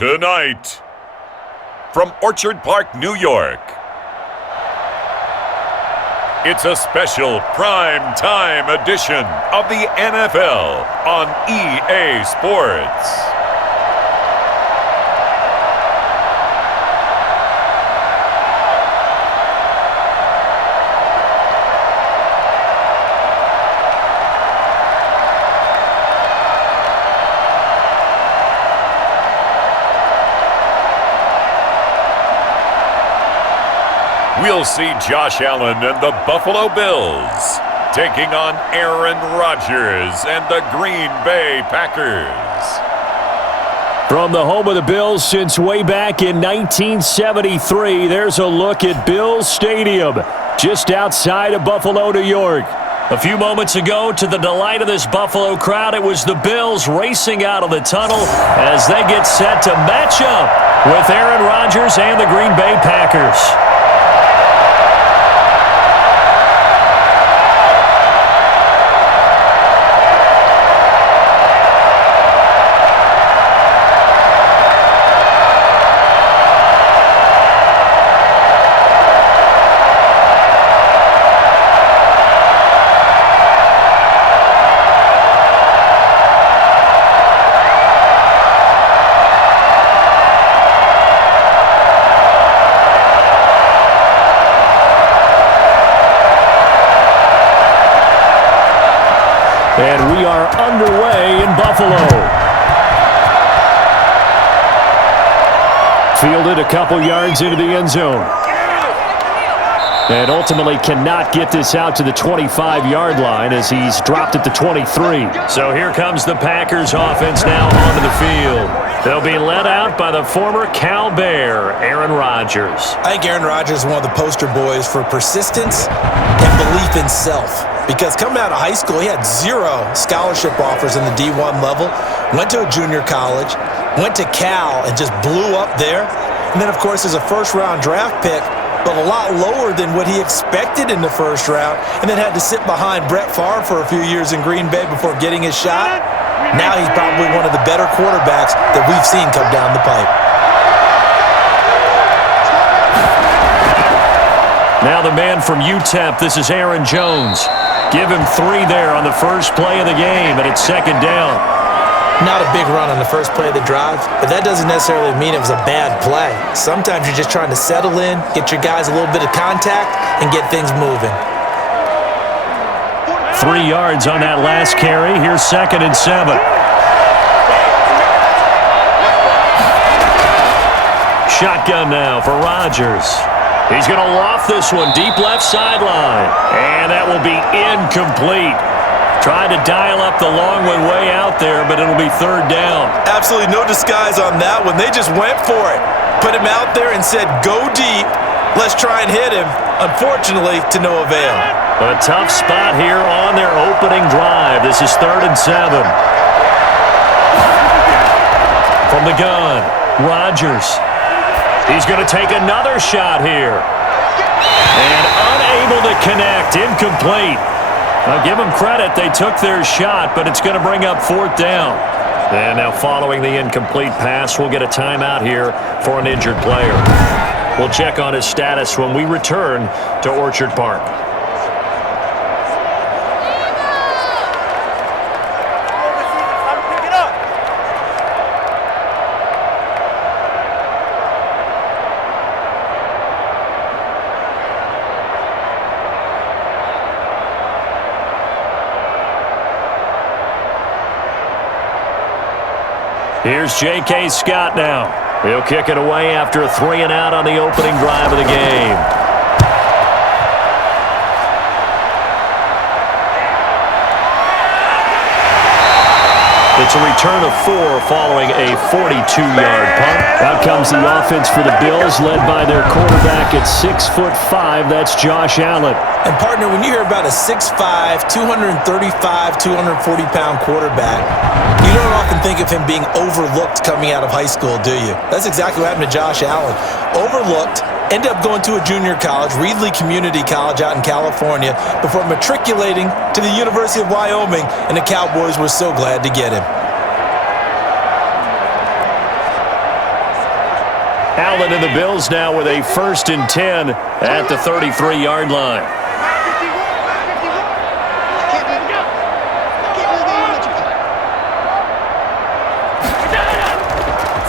Tonight, from Orchard Park, New York, it's a special prime time edition of the NFL on EA Sports. We'll see Josh Allen and the Buffalo Bills taking on Aaron Rodgers and the Green Bay Packers. From the home of the Bills since way back in 1973, there's a look at Bills Stadium, just outside of Buffalo, New York. A few moments ago, to the delight of this Buffalo crowd, it was the Bills racing out of the tunnel as they get set to match up with Aaron Rodgers and the Green Bay Packers. And we are underway in Buffalo. Fielded a couple yards into the end zone. And ultimately cannot get this out to the 25-yard line as he's dropped at the 23. So here comes the Packers offense now onto the field. They'll be led out by the former Cal Bear, Aaron Rodgers. I think Aaron Rodgers is one of the poster boys for persistence and belief in self. Because coming out of high school, he had 0 scholarship offers in the D1 level, went to a junior college, went to Cal and just blew up there. And then, of course, as a first-round draft pick, but a lot lower than what he expected in the first round, and then had to sit behind Brett Favre for a few years in Green Bay before getting his shot. Now he's probably one of the better quarterbacks that we've seen come down the pipe. Now the man from UTEP, this is Aaron Jones. Give him 3 there on the first play of the game, and it's second down. Not a big run on the first play of the drive, but that doesn't necessarily mean it was a bad play. Sometimes you're just trying to settle in, get your guys a little bit of contact, and get things moving. 3 yards on that last carry. Here's 2nd and 7. Shotgun now for Rodgers. He's going to loft this one deep left sideline. And that will be incomplete. Tried to dial up the long way out there, but it'll be 3rd down. Absolutely no disguise on that one. They just went for it. Put him out there and said, go deep. Let's try and hit him. Unfortunately, to no avail. A tough spot here on their opening drive. This is 3rd and 7. From the gun, Rodgers. He's going to take another shot here. And unable to connect. Incomplete. Now, give them credit. They took their shot, but it's going to bring up 4th down. And now following the incomplete pass, we'll get a timeout here for an injured player. We'll check on his status when we return to Orchard Park. Here's J.K. Scott now. He'll kick it away after a 3 and out on the opening drive of the game. It's a return of 4 following a 42-yard punt. Out comes the offense for the Bills, led by their quarterback at 6'5". That's Josh Allen. And, partner, when you hear about a 6'5", 235, 240-pound quarterback, you don't often think of him being overlooked coming out of high school, do you? That's exactly what happened to Josh Allen. Overlooked, ended up going to a junior college, Reedley Community College out in California, before matriculating to the University of Wyoming, and the Cowboys were so glad to get him. Allen and the Bills now with a 1st and 10 at the 33-yard line.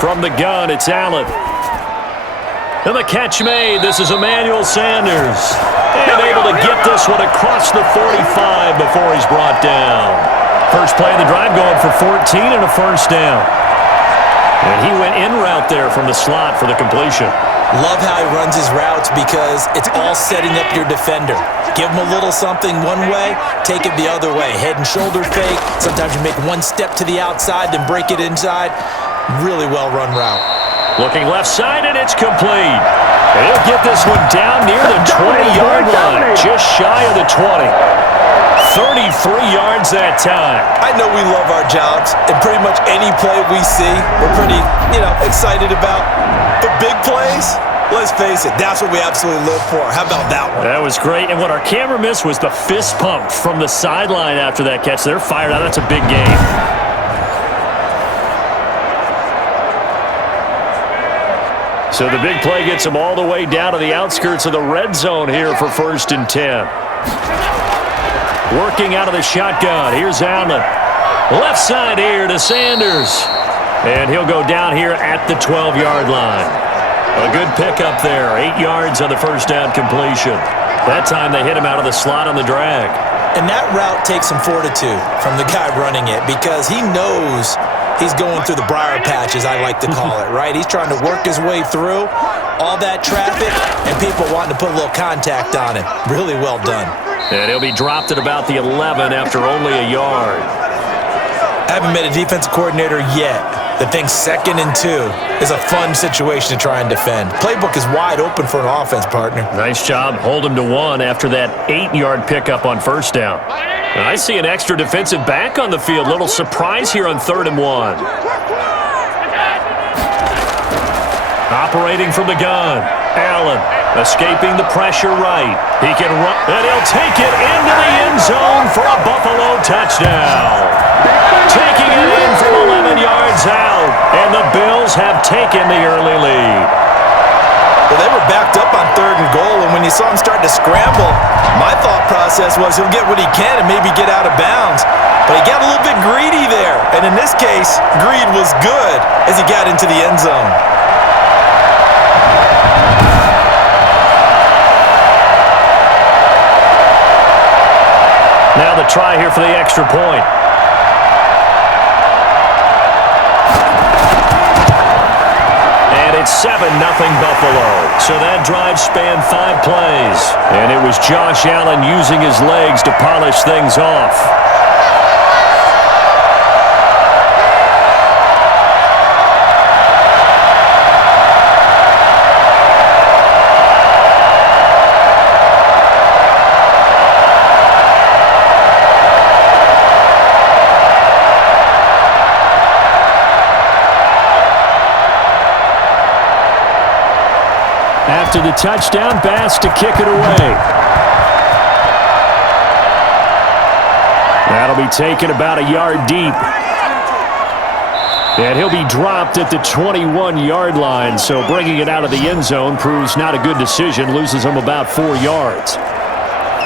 From the gun, it's Allen. And the catch made. This is Emmanuel Sanders. And able to get this one across the 45 before he's brought down. First play of the drive going for 14 and a 1st down. And he went in route there from the slot for the completion. Love how he runs his routes because it's all setting up your defender. Give him a little something one way, take it the other way. Head and shoulder fake. Sometimes you make one step to the outside, then break it inside. Really well-run route. Looking left side, and it's complete. And he'll get this one down near the 20-yard line, just shy of the 20. 33 yards that time. I know we love our jobs, and pretty much any play we see, we're pretty, excited about. But big plays, let's face it, that's what we absolutely live for. How about that one? That was great, and what our camera missed was the fist pump from the sideline after that catch. They're fired out. That's a big game. So the big play gets him all the way down to the outskirts of the red zone here for 1st and 10. Working out of the shotgun. Here's Allen. Left side here to Sanders. And he'll go down here at the 12-yard line. A good pickup there. 8 yards on the 1st down completion. That time they hit him out of the slot on the drag. And that route takes some fortitude from the guy running it because he knows he's going through the briar patch, as I like to call it, right? He's trying to work his way through all that traffic and people wanting to put a little contact on him. Really well done. And he'll be dropped at about the 11 after only a yard. I haven't met a defensive coordinator yet that thinks 2nd and 2 is a fun situation to try and defend. Playbook is wide open for an offense, partner. Nice job. Hold him to 1 after that 8-yard pickup on 1st down. And I see an extra defensive back on the field. Little surprise here on 3rd and 1. Operating from the gun. Allen escaping the pressure right. He can run, and he'll take it into the end zone for a Buffalo touchdown. Taking it in from 11 yards out, and the Bills have taken the early lead. Well, they were backed up on 3rd and goal, and when you saw him start to scramble, my thought process was he'll get what he can and maybe get out of bounds. But he got a little bit greedy there, and in this case, greed was good as he got into the end zone. Now the try here for the extra point. And it's 7-0 Buffalo. So that drive spanned 5 plays. And it was Josh Allen using his legs to polish things off. After the touchdown pass to kick it away. That'll be taken about a yard deep. And he'll be dropped at the 21-yard line, so bringing it out of the end zone proves not a good decision, loses him about 4 yards.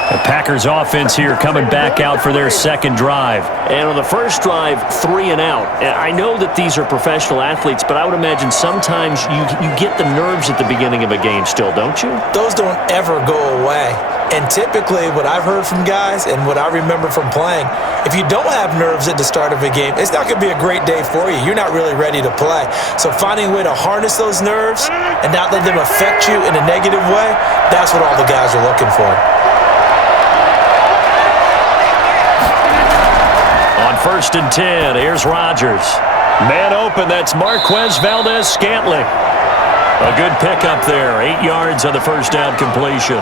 The Packers offense here coming back out for their second drive. And on the first drive, 3 and out. I know that these are professional athletes, but I would imagine sometimes you get the nerves at the beginning of a game still, don't you? Those don't ever go away. And typically what I've heard from guys and what I remember from playing, if you don't have nerves at the start of a game, it's not going to be a great day for you. You're not really ready to play. So finding a way to harness those nerves and not let them affect you in a negative way, that's what all the guys are looking for. On 1st and 10, here's Rodgers. Man open, that's Marquez Valdez-Scantling. A good pickup there, 8 yards on the first down completion.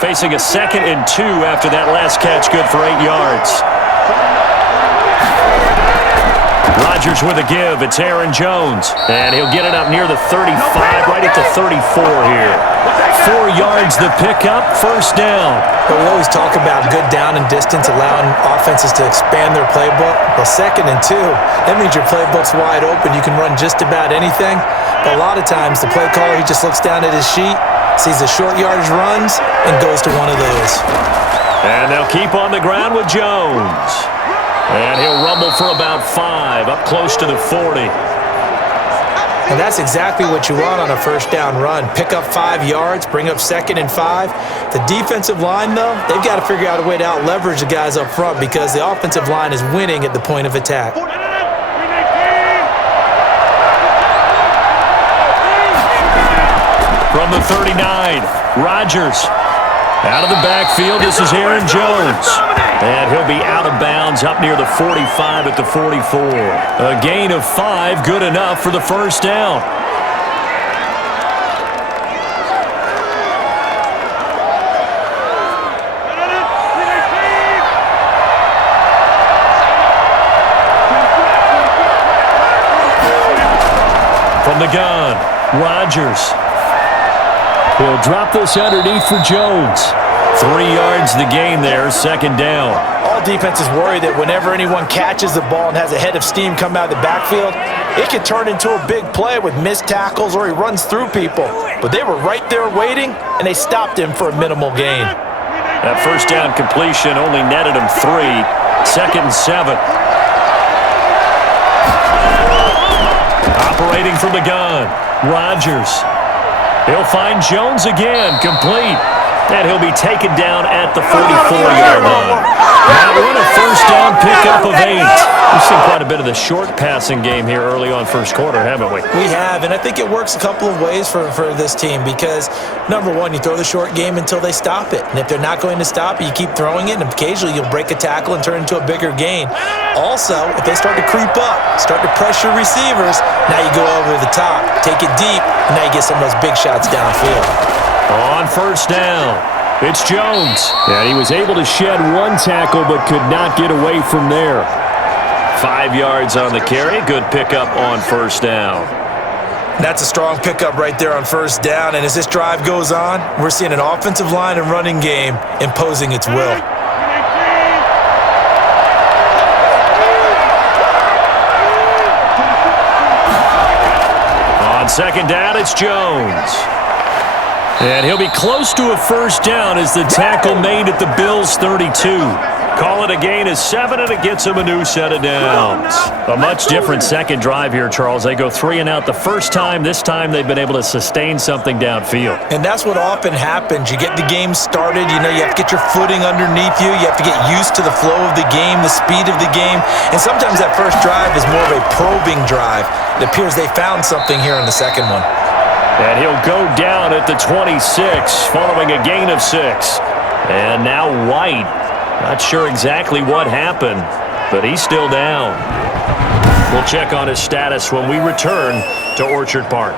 facing a 2nd and 2 after that last catch, good for 8 yards. Rodgers with a give. It's Aaron Jones. And he'll get it up near the 35, right at the 34 here. 4 yards the pickup, first down. But we always talk about good down and distance, allowing offenses to expand their playbook. Well, 2nd and 2, that means your playbook's wide open. You can run just about anything. But a lot of times, the play caller, he just looks down at his sheet, sees the short yardage runs, and goes to one of those. And they'll keep on the ground with Jones. And he'll rumble for about 5, up close to the 40. And that's exactly what you want on a first down run. Pick up 5 yards, bring up 2nd and 5. The defensive line, though, they've got to figure out a way to out-leverage the guys up front because the offensive line is winning at the point of attack. From the 39, Rodgers. Out of the backfield, this is Aaron Jones. And he'll be out of bounds up near the 45 at the 44. A gain of 5, good enough for the first down. From the gun, Rodgers. He'll drop this underneath for Jones. 3 yards the gain there, second down. All defenses worry that whenever anyone catches the ball and has a head of steam come out of the backfield, it can turn into a big play with missed tackles or he runs through people. But they were right there waiting, and they stopped him for a minimal gain. That first down completion only netted him 3. 2nd and 7. Operating from the gun, Rodgers. He'll find Jones again, complete. And he'll be taken down at the 44-yard line. Now we're in a first down pickup of 8. We've seen quite a bit of the short passing game here early on first quarter, haven't we? We have, and I think it works a couple of ways for this team because, number one, you throw the short game until they stop it. And if they're not going to stop it, you keep throwing it, and occasionally you'll break a tackle and turn it into a bigger gain. Also, if they start to creep up, start to pressure receivers, now you go over the top, take it deep, and now you get some of those big shots downfield. On first down, it's Jones. And he was able to shed 1 tackle but could not get away from there. 5 yards on the carry. Good pickup on first down. That's a strong pickup right there on first down. And as this drive goes on, we're seeing an offensive line and running game imposing its will. On second down, it's Jones. And he'll be close to a first down as the tackle made at the Bills' 32. Call it a gain of 7, and it gets him a new set of downs. A much different second drive here, Charles. They go 3 and out the first time. This time they've been able to sustain something downfield. And that's what often happens. You get the game started. You know, you have to get your footing underneath you. You have to get used to the flow of the game, the speed of the game. And sometimes that first drive is more of a probing drive. It appears they found something here in the second one. And he'll go down at the 26 following a gain of 6. And now White. Not sure exactly what happened, but he's still down. We'll check on his status when we return to Orchard Park.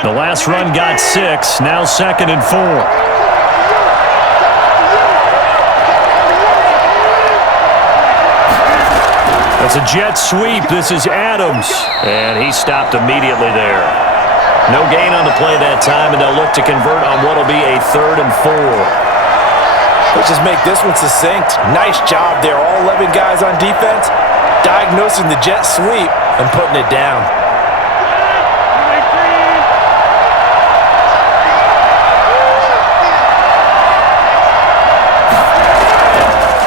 The last run got 6, now 2nd and 4. That's a jet sweep. This is Adams. And he stopped immediately there. No gain on the play that time, and they'll look to convert on what will be a 3rd and 4. Let's just make this one succinct. Nice job there. All 11 guys on defense diagnosing the jet sweep and putting it down.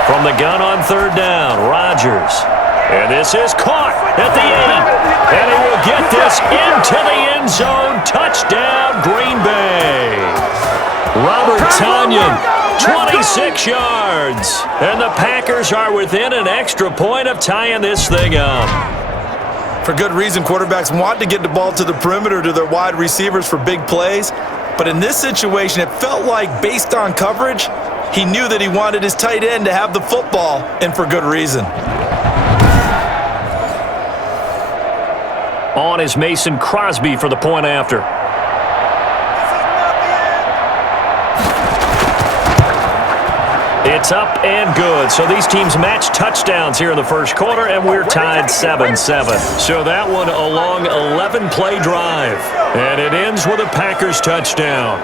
From the gun on 3rd down, Rodgers. And this is caught at the 8. And he will get this into the end zone. Touchdown, Green Bay. Robert Tonyan, 26 yards. And the Packers are within an extra point of tying this thing up. For good reason, quarterbacks want to get the ball to the perimeter to their wide receivers for big plays. But in this situation, it felt like, based on coverage, he knew that he wanted his tight end to have the football, and for good reason. On is Mason Crosby for the point after. It's up and good. So these teams match touchdowns here in the first quarter, and we're tied 7-7. So that one a long 11-play drive. And it ends with a Packers touchdown.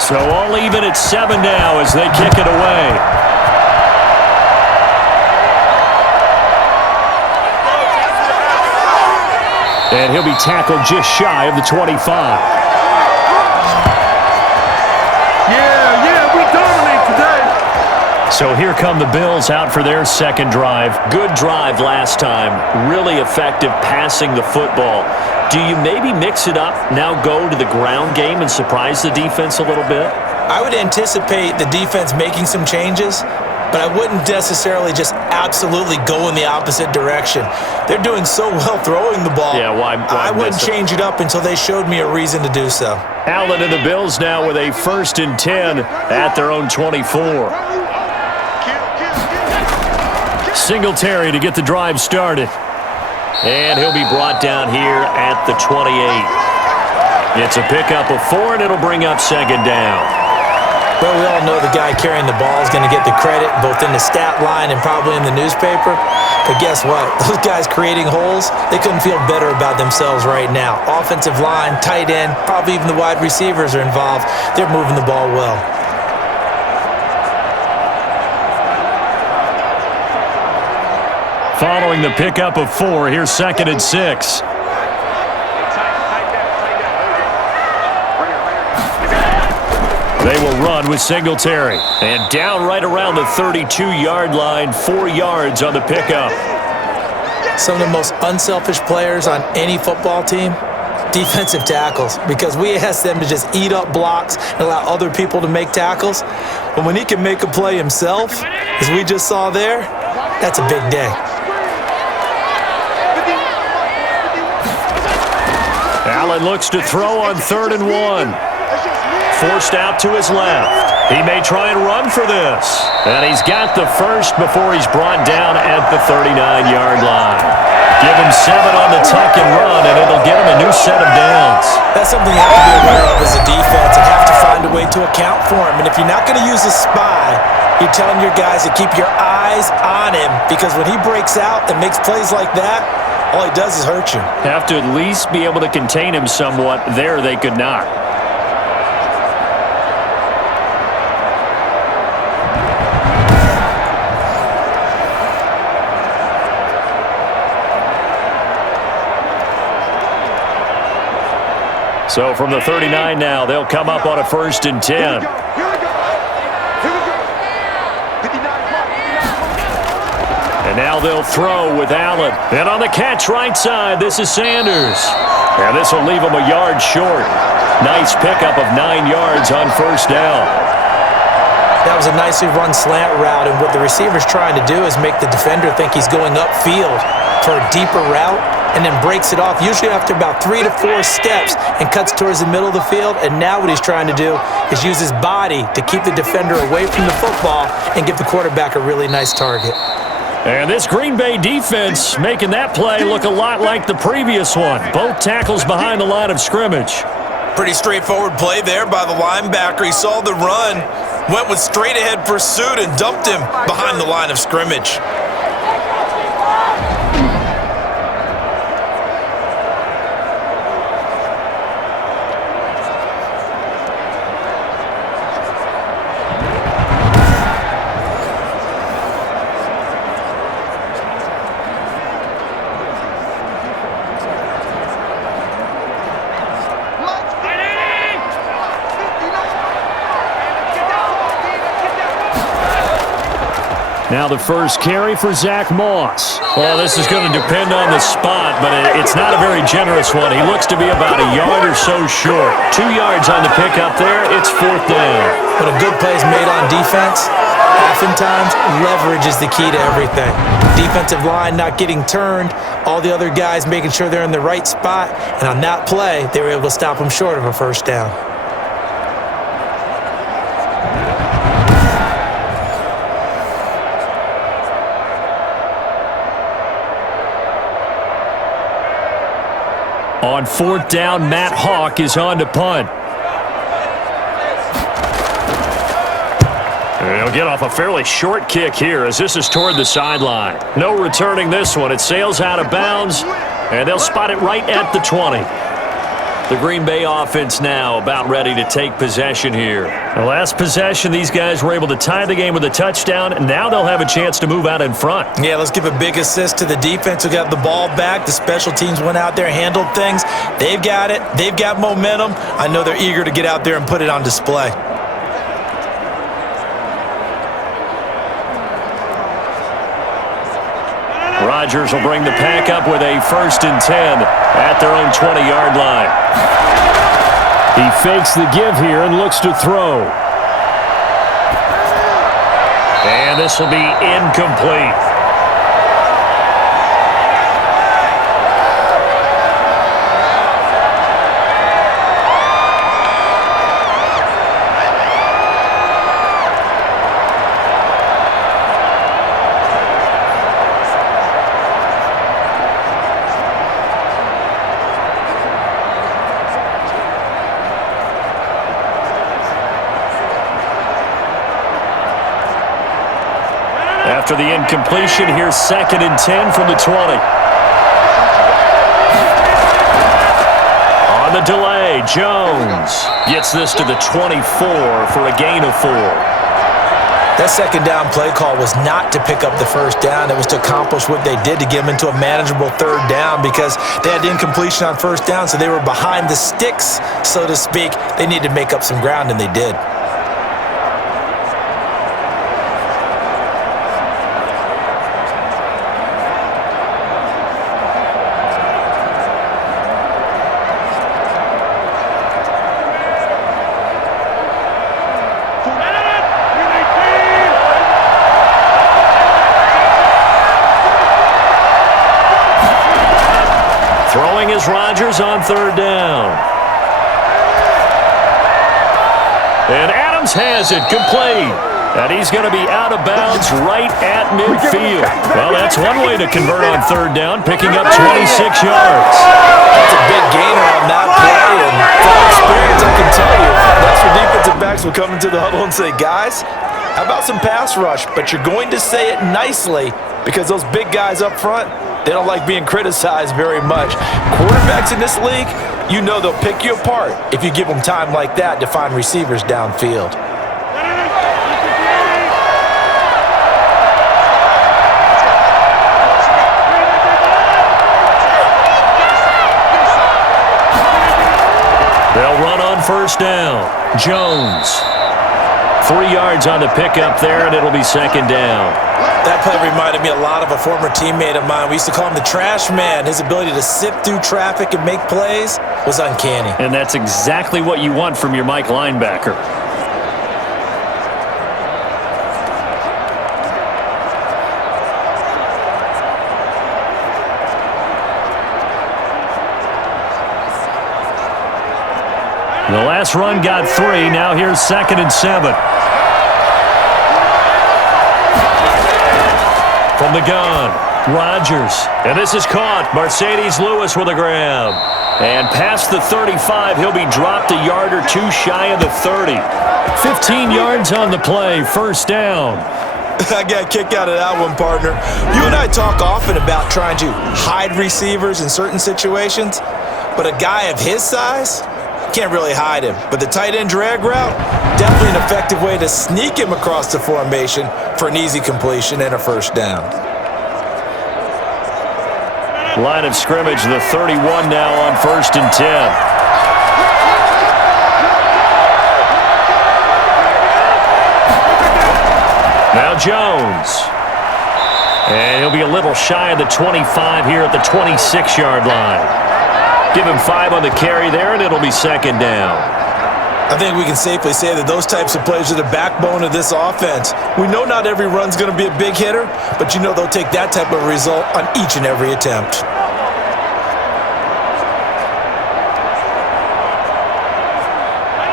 So all even at 7 now as they kick it away. And he'll be tackled just shy of the 25. Yeah, we dominate today. So here come the Bills out for their second drive. Good drive last time. Really effective passing the football. Do you maybe mix it up, now go to the ground game and surprise the defense a little bit? I would anticipate the defense making some changes, but I wouldn't necessarily just absolutely go in the opposite direction. They're doing so well throwing the ball. Yeah, why I wouldn't change it up until they showed me a reason to do so. Allen and the Bills now with a 1st and 10 at their own 24. Singletary to get the drive started. And he'll be brought down here at the 28. It's a pickup of 4, and it'll bring up second down. Well, we all know the guy carrying the ball is going to get the credit both in the stat line and probably in the newspaper. But guess what? Those guys creating holes, they couldn't feel better about themselves right now. Offensive line, tight end, probably even the wide receivers are involved. They're moving the ball well. Following the pickup of 4, here's 2nd and 6. They will run with Singletary. And down right around the 32-yard line, 4 yards on the pickup. Some of the most unselfish players on any football team, defensive tackles, because we ask them to just eat up blocks and allow other people to make tackles. But when he can make a play himself, as we just saw there, that's a big day. Allen looks to throw on 3rd and 1. Forced out to his left. He may try and run for this. And he's got the first before he's brought down at the 39-yard line. Give him 7 on the tuck and run, and it'll get him a new set of downs. That's something you have to be aware of as a defense and have to find a way to account for him. And if you're not going to use a spy, you're telling your guys to keep your eyes on him, because when he breaks out and makes plays like that, all he does is hurt you. Have to at least be able to contain him somewhat. There they could not. So from the 39 now, they'll come up on a 1st and 10. And now they'll throw with Allen. And on the catch right side, this is Sanders. And this will leave him a yard short. Nice pickup of 9 yards on 1st down. That was a nicely run slant route, and what the receiver's trying to do is make the defender think he's going upfield for a deeper route, and then breaks it off, usually after about 3 to 4 steps, and cuts towards the middle of the field. And now what he's trying to do is use his body to keep the defender away from the football and give the quarterback a really nice target. And this Green Bay defense making that play look a lot like the previous one. Both tackles behind the line of scrimmage. Pretty straightforward play there by the linebacker. He saw the run, went with straight-ahead pursuit, and dumped him behind the line of scrimmage. Now the first carry for Zach Moss. Well, this is going to depend on the spot, but it's not a very generous one. He looks to be about a yard or so short. 2 yards on the pickup there. It's 4th down. When a good play is made on defense, oftentimes leverage is the key to everything. Defensive line not getting turned, all the other guys making sure they're in the right spot, and on that play, they were able to stop them short of a first down. On 4th down, Matt Hawk is on to punt. And he'll get off a fairly short kick here as this is toward the sideline. No returning this one. It sails out of bounds, and they'll spot it right at the 20. The Green Bay offense now about ready to take possession here. The last possession, these guys were able to tie the game with a touchdown, and now they'll have a chance to move out in front. Yeah, let's give a big assist to the defense who got the ball back. The special teams went out there, handled things. They've got it. They've got momentum. I know they're eager to get out there and put it on display. Rodgers will bring the pack up with a 1st and 10 at their own 20-yard line. He fakes the give here and looks to throw. And this will be incomplete. After the incompletion, here's 2nd and 10 from the 20. On the delay, Jones gets this to the 24 for a gain of 4. That 2nd down play call was not to pick up the first down. It was to accomplish what they did to get them into a manageable 3rd down because they had incompletion on 1st down, so they were behind the sticks, so to speak. They needed to make up some ground, and they did. Throwing is Rodgers on 3rd down. And Adams has it complete. And he's going to be out of bounds right at midfield. Well, that's one way to convert on 3rd down, picking up 26 yards. That's a big gainer on that play, and from experience, I can tell you, that's where defensive backs will come into the huddle and say, guys, how about some pass rush? But you're going to say it nicely because those big guys up front, they don't like being criticized very much. Quarterbacks in this league, you know they'll pick you apart if you give them time like that to find receivers downfield. They'll run on 1st down. Jones. 3 yards on the pickup there, and it'll be 2nd down. That play reminded me a lot of a former teammate of mine. We used to call him the trash man. His ability to sift through traffic and make plays was uncanny. And that's exactly what you want from your Mike linebacker. The last run got 3. Now here's 2nd and 7. From the gun, Rodgers. And this is caught. Mercedes Lewis with a grab. And past the 35, he'll be dropped a yard or 2 shy of the 30. 15 yards on the play, 1st down. I got a kick out of that one, partner. You and I talk often about trying to hide receivers in certain situations, but a guy of his size can't really hide him. But the tight end drag route, definitely an effective way to sneak him across the formation for an easy completion and a 1st down. Line of scrimmage, the 31 now on 1st and 10. Now Jones. And he'll be a little shy of the 25 here at the 26-yard line. Give him 5 on the carry there, and it'll be second down. I think we can safely say that those types of plays are the backbone of this offense. We know not every run's going to be a big hitter, but you know they'll take that type of result on each and every attempt.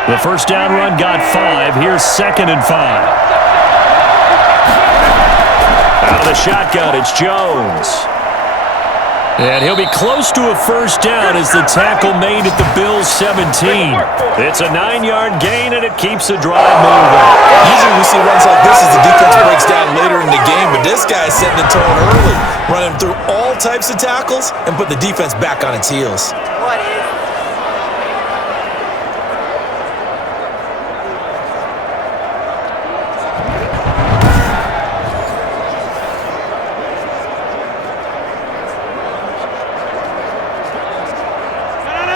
The first down run got 5. Here's second and 5. Out of the shotgun, it's Jones. And he'll be close to a first down as the tackle made at the Bills' 17. It's a 9-yard gain, and it keeps the drive moving. Usually we see runs like this as the defense breaks down later in the game, but this guy's setting the tone early, running through all types of tackles and put the defense back on its heels.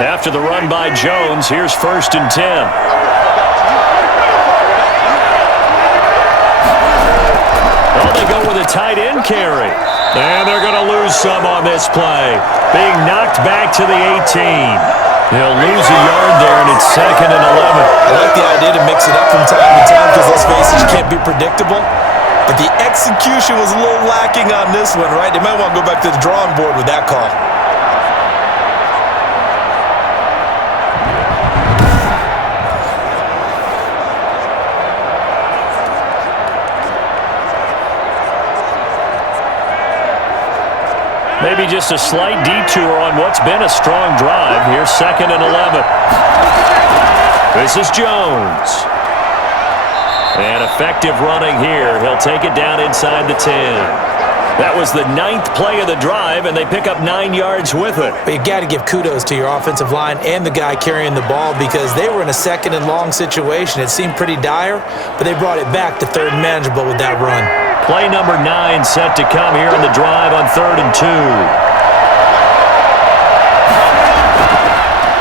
After the run by Jones, here's first and 10. Oh, they go with a tight end carry. And they're going to lose some on this play. Being knocked back to the 18. They'll lose a yard there, and it's second and 11. I like the idea to mix it up from time to time because, let's face it, you can't be predictable. But the execution was a little lacking on this one, right? They might want to go back to the drawing board with that call. Maybe just a slight detour on what's been a strong drive. Here's second and 11. This is Jones. And effective running here. He'll take it down inside the 10. That was the 9th play of the drive, and they pick up 9 yards with it. But you got to give kudos to your offensive line and the guy carrying the ball because they were in a second and long situation. It seemed pretty dire, but they brought it back to third and manageable with that run. Play number 9 set to come here on the drive on 3rd and 2.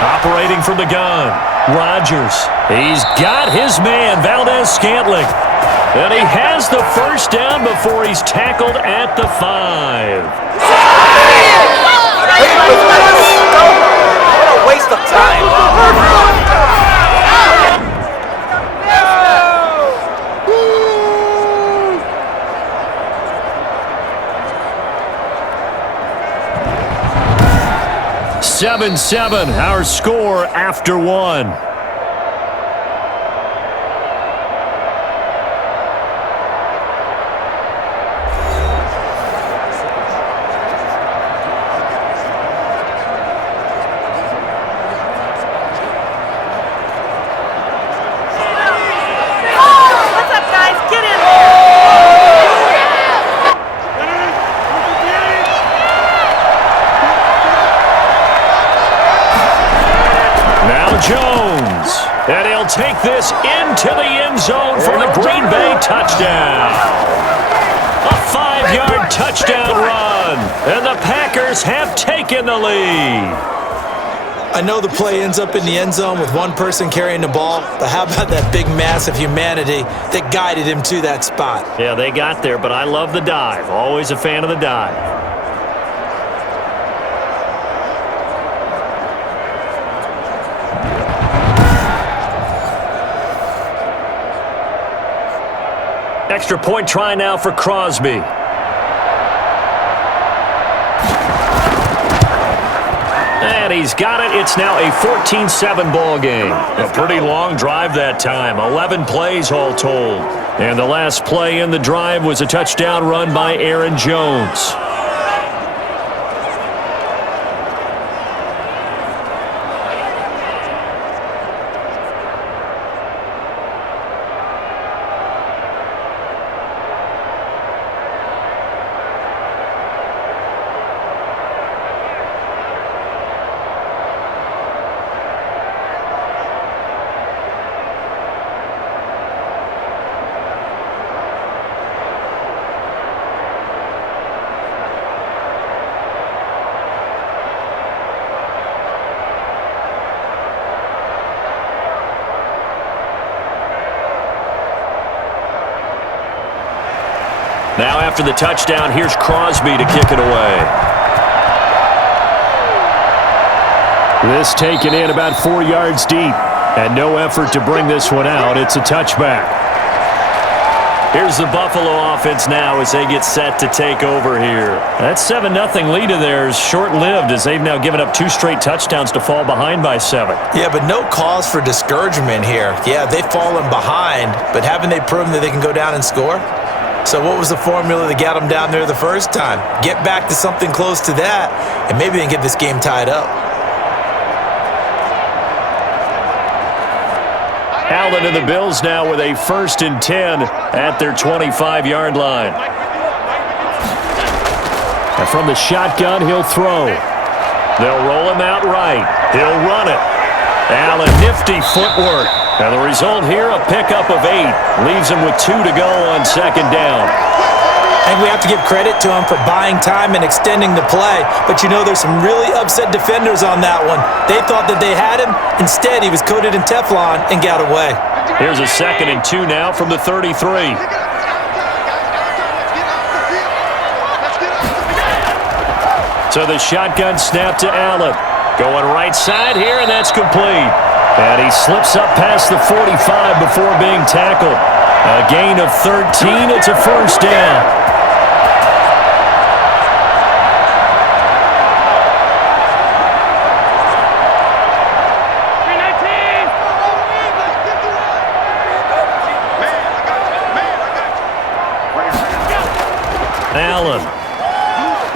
Operating from the gun, Rodgers. He's got his man, Valdez-Scantling. And he has the first down before he's tackled at the 5. What a waste of time. 7-7, our score after 1. Jones, and he'll take this into the end zone for the Green Bay touchdown. A 5-yard touchdown run, and the Packers have taken the lead. I know the play ends up in the end zone with one person carrying the ball, but how about that big mass of humanity that guided him to that spot? Yeah, they got there, but I love the dive. Always a fan of the dive. Extra point try now for Crosby. And he's got it. It's now a 14-7 ball game. A pretty long drive that time. 11 plays all told. And the last play in the drive was a touchdown run by Aaron Jones. after the touchdown, here's Crosby to kick it away. This taken in about 4 yards deep. And no effort to bring this one out. It's a touchback. Here's the Buffalo offense now as they get set to take over here. That 7-0 lead of theirs short-lived as they've now given up 2 straight touchdowns to fall behind by 7. Yeah, but no cause for discouragement here. Yeah, they've fallen behind, but haven't they proven that they can go down and score? So what was the formula that got them down there the first time? Get back to something close to that, and maybe they can get this game tied up. Allen and the Bills now with a 1st and 10 at their 25-yard line. And from the shotgun, he'll throw. They'll roll him out right. He'll run it. Allen, nifty footwork. And the result here, a pickup of 8. Leaves him with 2 to go on 2nd down. And we have to give credit to him for buying time and extending the play. But, you know, there's some really upset defenders on that one. They thought that they had him. Instead, he was coated in Teflon and got away. Here's a 2nd and 2 now from the 33. So the shotgun snap to Allen. Going right side here, and that's complete. And he slips up past the 45 before being tackled. A gain of 13. It's a 1st down. Allen.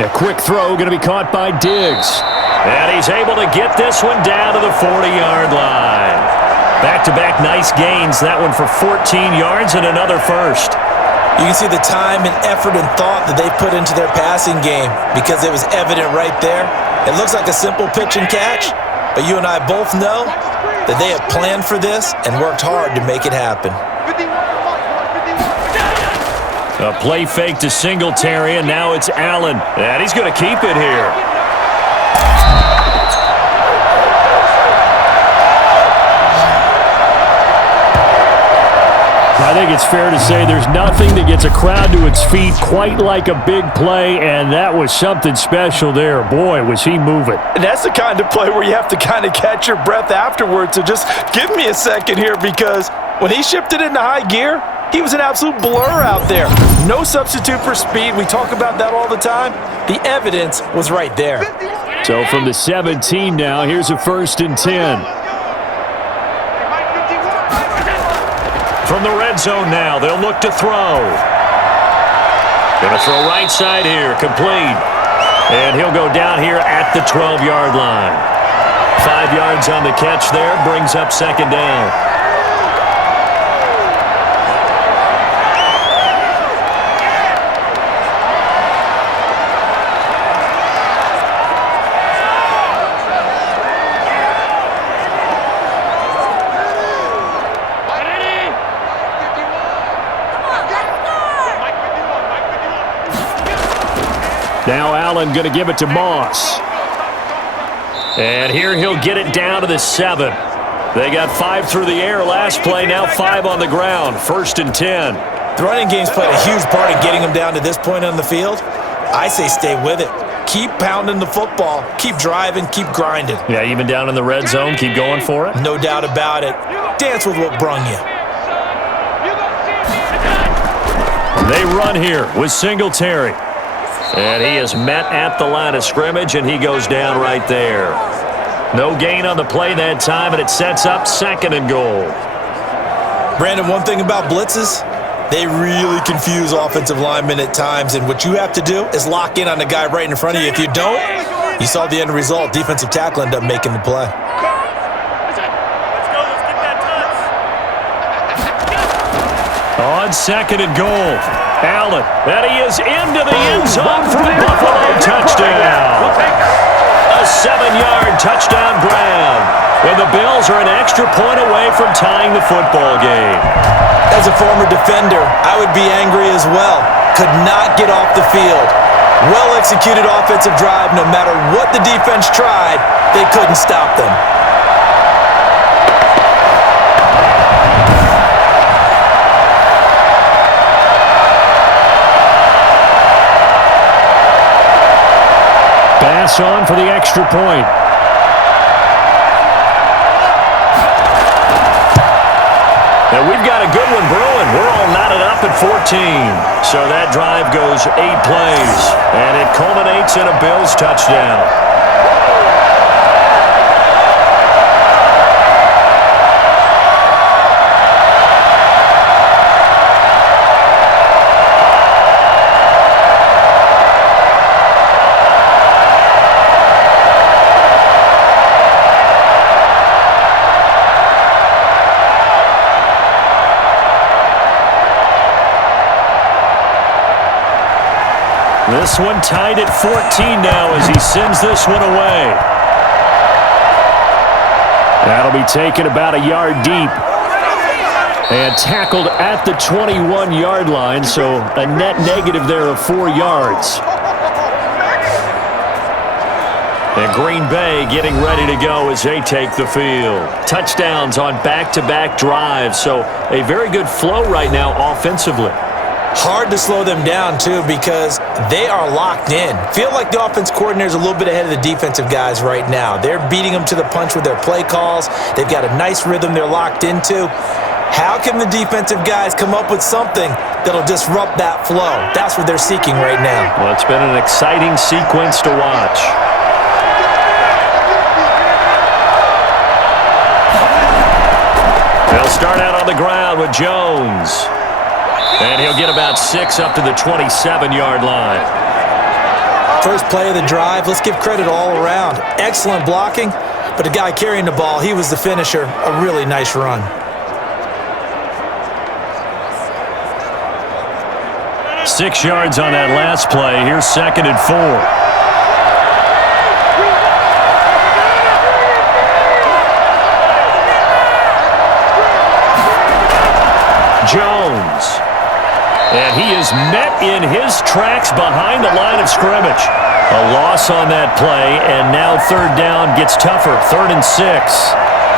A quick throw going to be caught by Diggs. And he's able to get this one down to the 40-yard line. Back-to-back nice gains. That one for 14 yards and another 1st. You can see the time and effort and thought that they put into their passing game because it was evident right there. It looks like a simple pitch and catch, but you and I both know that they have planned for this and worked hard to make it happen. A play fake to Singletary, and now it's Allen. And he's going to keep it here. I think it's fair to say there's nothing that gets a crowd to its feet quite like a big play, and that was something special there. Boy, was he moving. And that's the kind of play where you have to kind of catch your breath afterwards. So just give me a second here, because when he shifted into high gear, he was an absolute blur out there. No substitute for speed. We talk about that all the time. The evidence was right there. So from the 17 now, here's a 1st and 10. From the red zone now, they'll look to throw. Going to throw right side here, complete. And he'll go down here at the 12-yard line. 5 yards on the catch there, brings up 2nd down. Now Allen going to give it to Moss. And here he'll get it down to the 7. They got 5 through the air last play, now 5 on the ground. 1st and 10. The running game's played a huge part in getting them down to this point on the field. I say stay with it. Keep pounding the football. Keep driving. Keep grinding. Yeah, even down in the red zone, keep going for it. No doubt about it. Dance with what brung you. They run here with Singletary. And he is met at the line of scrimmage, and he goes down right there. No gain on the play that time, and it sets up 2nd and goal. Brandon, one thing about blitzes, they really confuse offensive linemen at times, and what you have to do is lock in on the guy right in front of you. If you don't, you saw the end result. Defensive tackle ended up making the play. On 2nd and goal. Allen, and he is into the end zone for a Buffalo touchdown. A 7-yard touchdown grab. And the Bills are an extra point away from tying the football game. As a former defender, I would be angry as well. Could not get off the field. Well-executed offensive drive. No matter what the defense tried, they couldn't stop them. pass on for the extra point. And we've got a good one brewing. We're all knotted up at 14. So that drive goes 8 plays, and it culminates in a Bills touchdown. This one tied at 14 now as he sends this one away. That'll be taken about a yard deep and tackled at the 21-yard line, so a net negative there of 4 yards. And Green Bay getting ready to go as they take the field. Touchdowns on back-to-back drives, so a very good flow right now offensively. Hard to slow them down, too, because they are locked in. Feel like the offense coordinator is a little bit ahead of the defensive guys right now. They're beating them to the punch with their play calls. They've got a nice rhythm they're locked into. How can the defensive guys come up with something that'll disrupt that flow? That's what they're seeking right now. Well, it's been an exciting sequence to watch. They'll start out on the ground with Jones. And he'll get about 6 up to the 27-yard line. First play of the drive, let's give credit all around. Excellent blocking, but the guy carrying the ball, he was the finisher. A really nice run. Six yards on that last play. Here's 2nd and 4. Jones. And he is met in his tracks behind the line of scrimmage. A loss on that play, and now 3rd down gets tougher. 3rd and 6.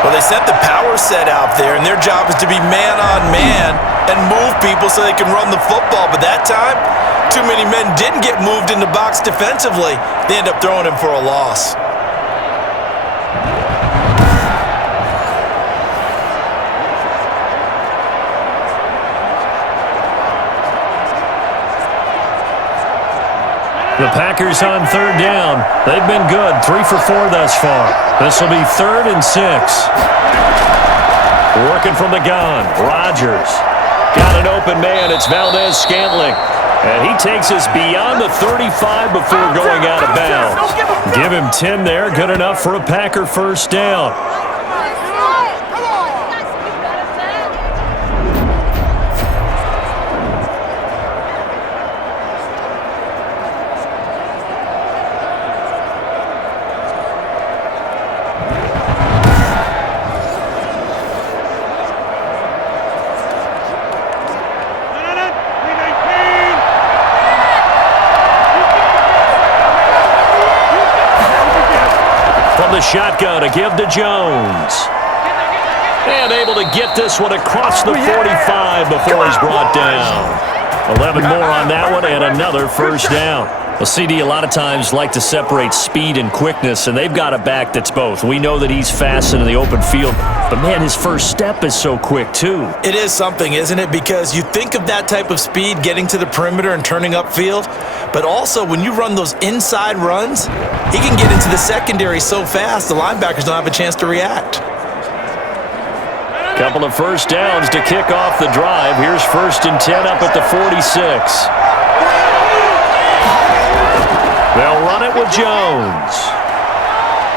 Well, they sent the power set out there, and their job is to be man-on-man and move people so they can run the football. But that time, too many men didn't get moved in the box defensively. They end up throwing him for a loss. The Packers on 3rd down. They've been good, 3 for 4 thus far. This will be 3rd and 6. Working from the gun, Rodgers. Got an open man, it's Valdez-Scantling. And he takes us beyond the 35 before going out of bounds. Give him 10 there, good enough for a Packer first down. The shotgun to give to Jones. And able to get this one across the 45 before he's brought down. 11 more on that one and another first down. Well, CD, a lot of times like to separate speed and quickness, and they've got a back that's both. We know that he's fast in the open field, but, man, his first step is so quick, too. It is something, isn't it? Because you think of that type of speed getting to the perimeter and turning upfield, but also when you run those inside runs, he can get into the secondary so fast the linebackers don't have a chance to react. Couple of first downs to kick off the drive. Here's 1st and 10 up at the 46. They'll run it with Jones.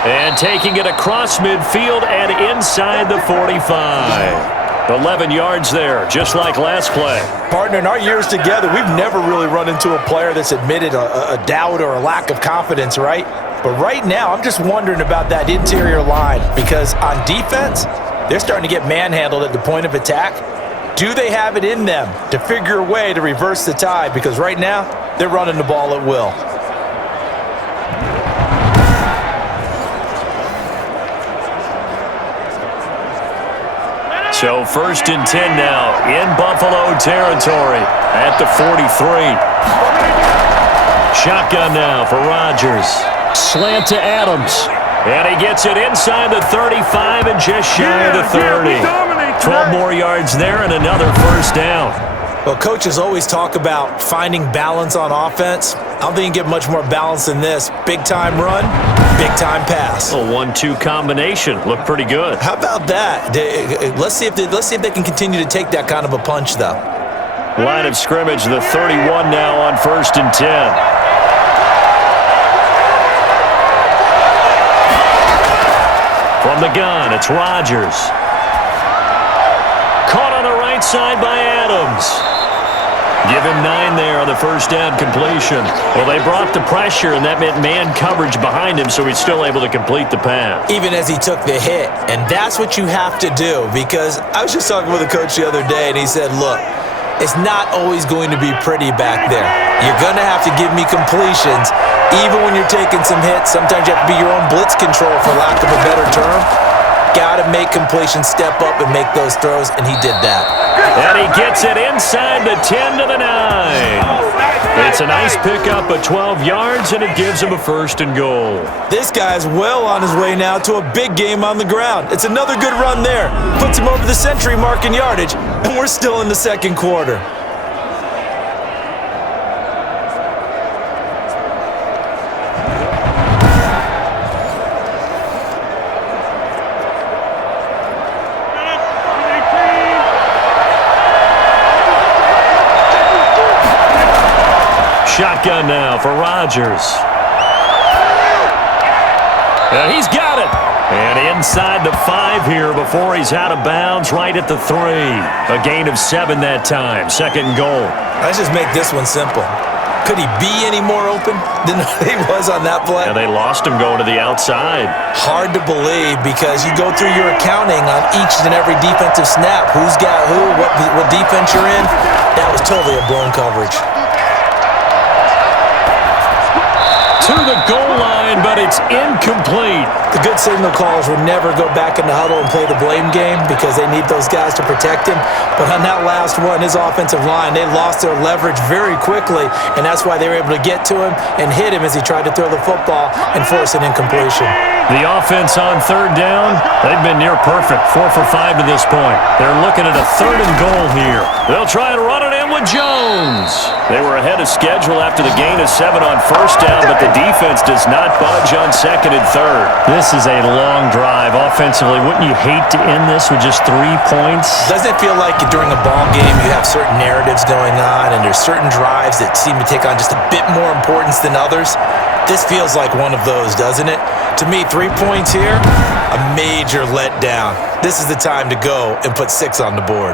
And taking it across midfield and inside the 45. 11 yards there, just like last play. Partner, in our years together, we've never really run into a player that's admitted a doubt or a lack of confidence, right? But right now, I'm just wondering about that interior line because on defense, they're starting to get manhandled at the point of attack. Do they have it in them to figure a way to reverse the tide? Because right now, they're running the ball at will. So 1st and 10 now in Buffalo territory at the 43. Shotgun now for Rodgers. Slant to Adams. And he gets it inside the 35 and just shy of the 30. 12 more yards there and another first down. Well, coaches always talk about finding balance on offense. I don't think you get much more balance than this. Big-time run, big-time pass. A 1-2 combination. Looked pretty good. How about that? Let's see if they can continue to take that kind of a punch, though. Line of scrimmage, the 31 now on 1st and 10. From the gun, it's Rodgers. Caught on the right side by Adams. Give him 9 there on the first down completion. Well, they brought the pressure, and that meant man coverage behind him, so he's still able to complete the pass. Even as he took the hit. And that's what you have to do, because I was just talking with a coach the other day, and he said, look, it's not always going to be pretty back there. You're going to have to give me completions. Even when you're taking some hits, sometimes you have to be your own blitz control, for lack of a better term. Got to make completions, step up, and make those throws, and he did that. And he gets it inside the 10 to the 9. It's a nice pickup of 12 yards, and it gives him a 1st and goal. This guy's well on his way now to a big game on the ground. It's another good run there. Puts him over the century mark in yardage, and we're still in the second quarter. Shotgun now for Rodgers. And he's got it. And inside the 5 here before he's out of bounds, right at the 3. A gain of 7 that time. 2nd and goal. Let's just make this one simple. Could he be any more open than he was on that play? And they lost him going to the outside. Hard to believe, because you go through your accounting on each and every defensive snap. Who's got who, what defense you're in. That was totally a blown coverage. To the goal line, but it's incomplete. The good signal callers would never go back in the huddle and play the blame game, because they need those guys to protect him. But on that last one, his offensive line, they lost their leverage very quickly, and that's why they were able to get to him and hit him as he tried to throw the football and force an incompletion. The offense on 3rd down, they've been near perfect, 4 for 5 to this point. They're looking at a 3rd and goal here. They'll try and run it in with Jones. They were ahead of schedule after the gain of 7 on 1st down, but the defense does not budge on 2nd and 3rd. This is a long drive offensively. Wouldn't you hate to end this with just 3 points? Doesn't it feel like during a ball game you have certain narratives going on, and there's certain drives that seem to take on just a bit more importance than others? This feels like one of those, doesn't it? To me, 3 points here, a major letdown. This is the time to go and put 6 on the board.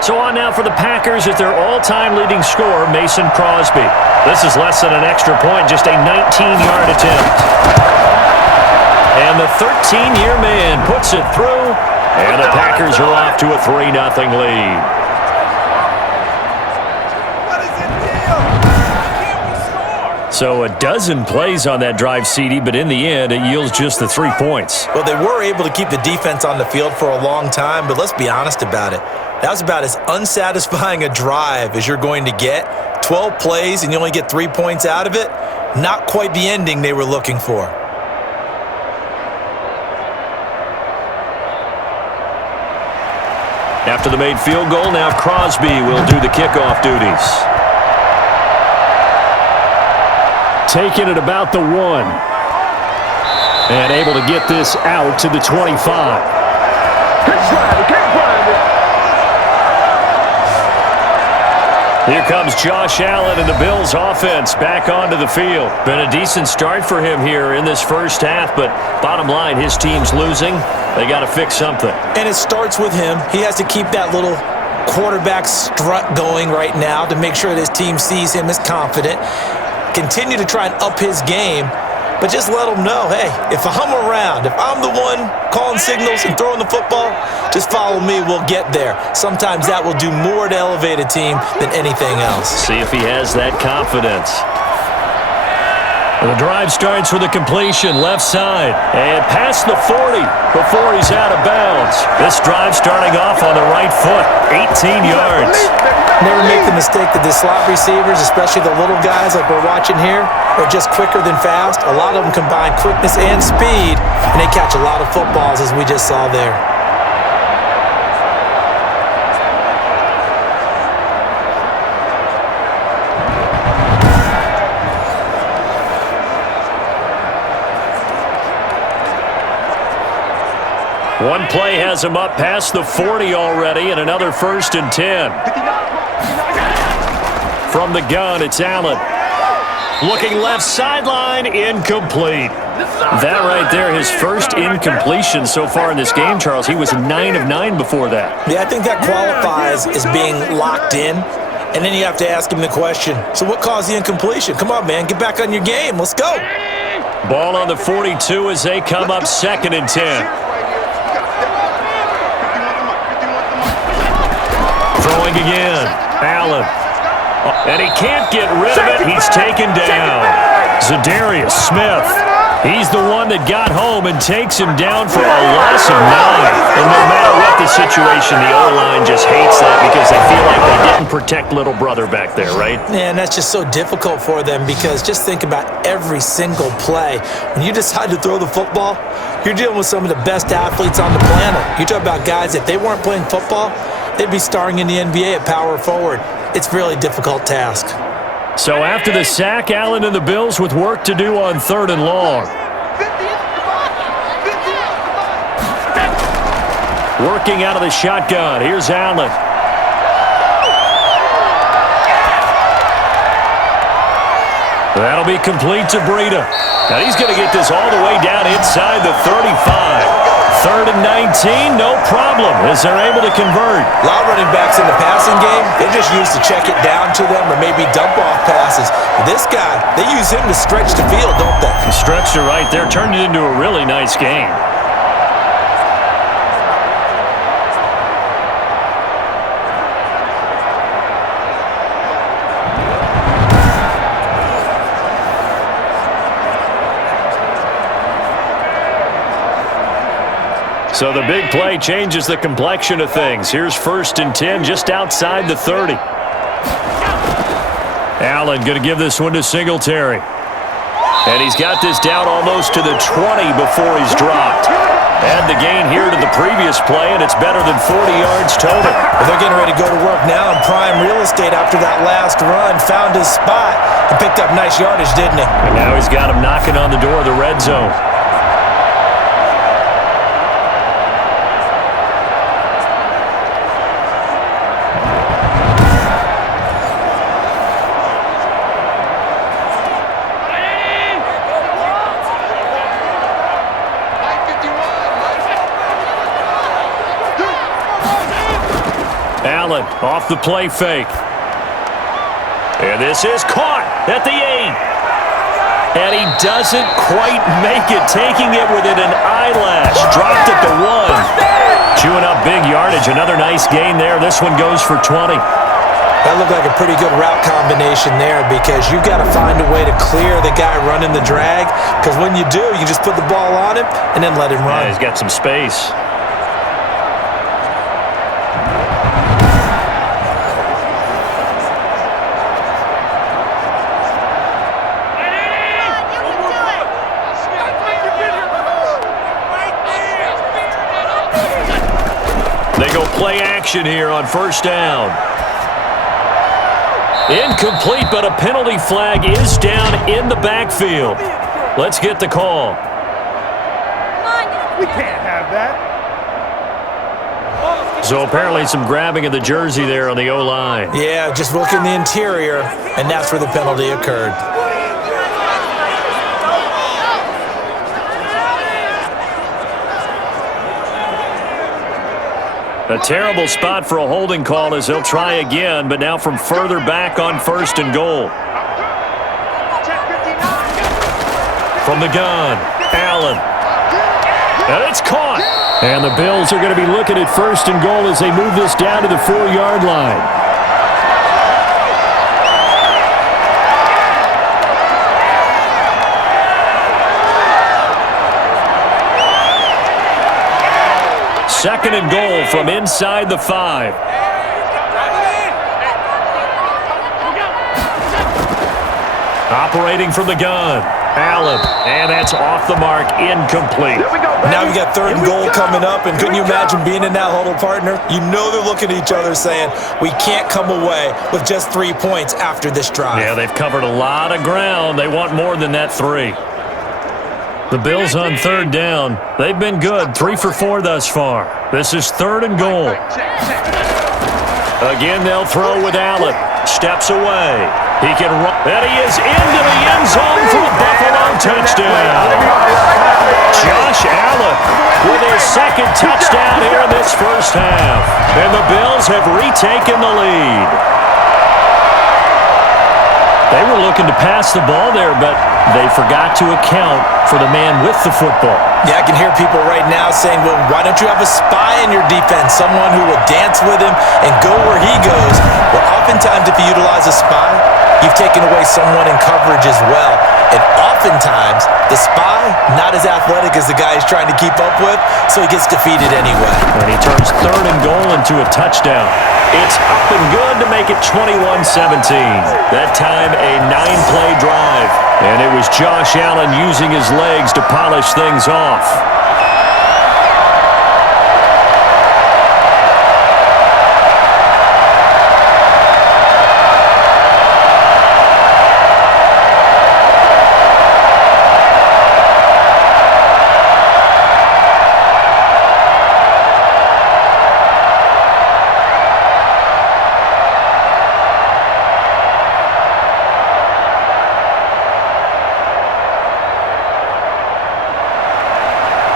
So on now for the Packers at their all-time leading scorer, Mason Crosby. This is less than an extra point, just a 19-yard attempt. And the 13-year man puts it through, and the Packers are off to a 3-0 lead. So a dozen plays on that drive, CD, but in the end, it yields just the 3 points. Well, they were able to keep the defense on the field for a long time, but let's be honest about it. That was about as unsatisfying a drive as you're going to get. 12 plays and you only get 3 points out of it. Not quite the ending they were looking for. After the made field goal, now Crosby will do the kickoff duties. Taking it about the 1. And able to get this out to the 25. Here comes Josh Allen and the Bills offense back onto the field. Been a decent start for him here in this first half, but bottom line, his team's losing. They got to fix something. And it starts with him. He has to keep that little quarterback strut going right now to make sure that his team sees him as confident. Continue to try and up his game, but just let him know, hey, if I'm around, if I'm the one calling signals and throwing the football, just follow me, we'll get there. Sometimes that will do more to elevate a team than anything else. See if he has that confidence. The drive starts with a completion left side and past the 40 before he's out of bounds. This drive starting off on the right foot, 18 yards. Never make the mistake that the slot receivers, especially the little guys like we're watching here, are just quicker than fast. A lot of them combine quickness and speed, and they catch a lot of footballs as we just saw there. One play has him up past the 40 already, and another 1st and 10. From the gun, it's Allen. Looking left sideline, incomplete. That right there, his first incompletion so far in this game, Charles. He was 9 of 9 before that. Yeah, I think that qualifies as being locked in. And then you have to ask him the question, so what caused the incompletion? Come on, man, get back on your game. Let's go. Ball on the 42 as they come up 2nd and 10. Throwing again, Allen. And he can't get rid of it. He's taken down. Zadarius Smith. He's the one that got home and takes him down for a loss of 9. And no matter what the situation, the O-line just hates that because they feel like they didn't protect little brother back there, right? Man, that's just so difficult for them because just think about every single play. When you decide to throw the football, you're dealing with some of the best athletes on the planet. You talk about guys, if they weren't playing football, they'd be starring in the NBA at power forward. It's a really difficult task. So after the sack, Allen and the Bills with work to do on 3rd and long. Working out of the shotgun. Here's Allen. That'll be complete to Breida. Now he's going to get this all the way down inside the 35. 3rd and 19, no problem, as they're able to convert. A lot of running backs in the passing game, they just use to check it down to them or maybe dump off passes. But this guy, they use him to stretch the field, don't they? He stretched it right there, turned it into a really nice game. So the big play changes the complexion of things. Here's 1st and 10 just outside the 30. Allen going to give this one to Singletary. And he's got this down almost to the 20 before he's dropped. Add the gain here to the previous play, and it's better than 40 yards total. Well, they're getting ready to go to work now in prime real estate after that last run. Found his spot and picked up nice yardage, didn't he? And now he's got him knocking on the door of the red zone. Allen off the play fake. And this is caught at the 8. And he doesn't quite make it, taking it within an eyelash. Dropped at the 1. Chewing up big yardage. Another nice gain there. This one goes for 20. That looked like a pretty good route combination there because you've got to find a way to clear the guy running the drag. Because when you do, you just put the ball on him and then let him run. Yeah, he's got some space. They go play action here on 1st down. Incomplete, but a penalty flag is down in the backfield. Let's get the call. We can't have that. So apparently some grabbing of the jersey there on the O-line. Yeah, just look in the interior, and that's where the penalty occurred. A terrible spot for a holding call as they'll try again, but now from further back on 1st and goal. From the gun, Allen. And it's caught. And the Bills are going to be looking at 1st and goal as they move this down to the 4-yard line. second and goal from inside the 5. Operating from the gun, Allen, and that's off the mark, incomplete. Now we got third and goal coming up, and couldn't you imagine being in that huddle, partner? You know they're looking at each other saying, we can't come away with just 3 points after this drive. Yeah, they've covered a lot of ground. They want more than that 3. The Bills on third down. They've been good, 3 for 4 thus far. This is third and goal. Again, they'll throw with Allen. Steps away. He can run. And he is into the end zone for a Buffalo touchdown. Josh Allen with his second touchdown here in this first half. And the Bills have retaken the lead. They were looking to pass the ball there, but they forgot to account for the man with the football. Yeah, I can hear people right now saying, well, why don't you have a spy in your defense, someone who will dance with him and go where he goes? Well, oftentimes if you utilize a spy, you've taken away someone in coverage as well. And oftentimes, the spy, not as athletic as the guy he's trying to keep up with, so he gets defeated anyway. And he turns third and goal into a touchdown. It's up and good to make it 21-17. That time, a 9-play drive. And it was Josh Allen using his legs to polish things off.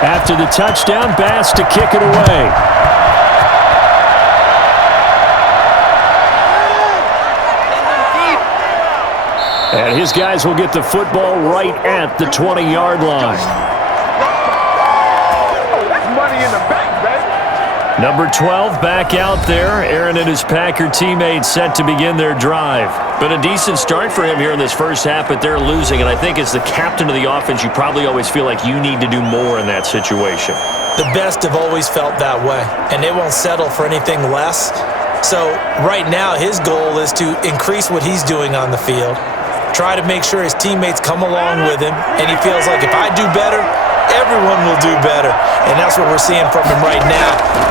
After the touchdown, Bass to kick it away. And his guys will get the football right at the 20-yard line. That's money in the bank, baby. Number 12 back out there. Aaron and his Packer teammates set to begin their drive. Been a decent start for him here in this first half, but they're losing. And I think as the captain of the offense, you probably always feel like you need to do more in that situation. The best have always felt that way, and they won't settle for anything less. So right now, his goal is to increase what he's doing on the field, try to make sure his teammates come along with him, and he feels like if I do better, everyone will do better. And that's what we're seeing from him right now.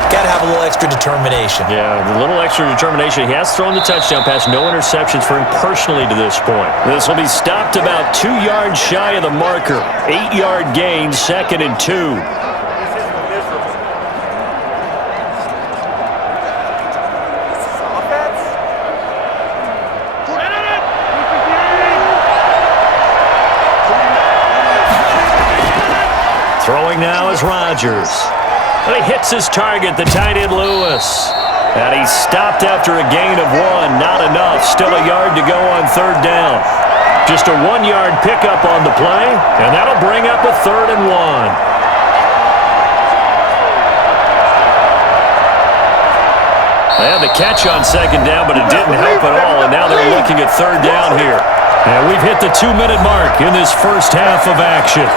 Got to have a little extra determination. Yeah, a little extra determination. He has thrown the touchdown pass. No interceptions for him personally to this point. This will be stopped about 2 yards shy of the marker. 8-yard gain, 2nd and 2. Throwing now is Rodgers. And he hits his target, the tight end Lewis. And he's stopped after a gain of 1. Not enough. Still a yard to go on third down. Just a 1-yard pickup on the play, and that'll bring up a 3rd and 1. They had the catch on second down, but it didn't help at all, and now they're looking at third down here. And we've hit the 2-minute mark in this first half of action.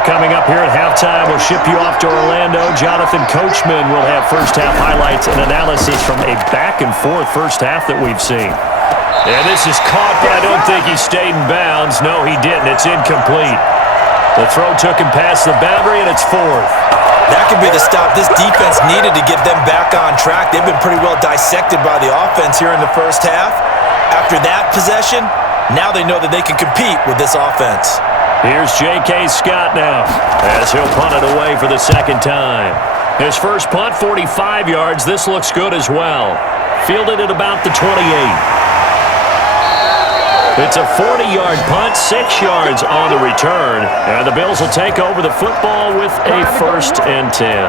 Coming up here at halftime, we'll ship you off to Orlando. Jonathan Coachman will have first-half highlights and analysis from a back-and-forth first half that we've seen. And this is caught, but I don't think he stayed in bounds. No, he didn't. It's incomplete. The throw took him past the boundary, and it's 4th. That could be the stop this defense needed to get them back on track. They've been pretty well dissected by the offense here in the first half. After that possession, now they know that they can compete with this offense. Here's J.K. Scott now as he'll punt it away for the second time. His first punt, 45 yards. This looks good as well. Fielded at about the 28. It's a 40-yard punt, 6 yards on the return. And the Bills will take over the football with a 1st and 10.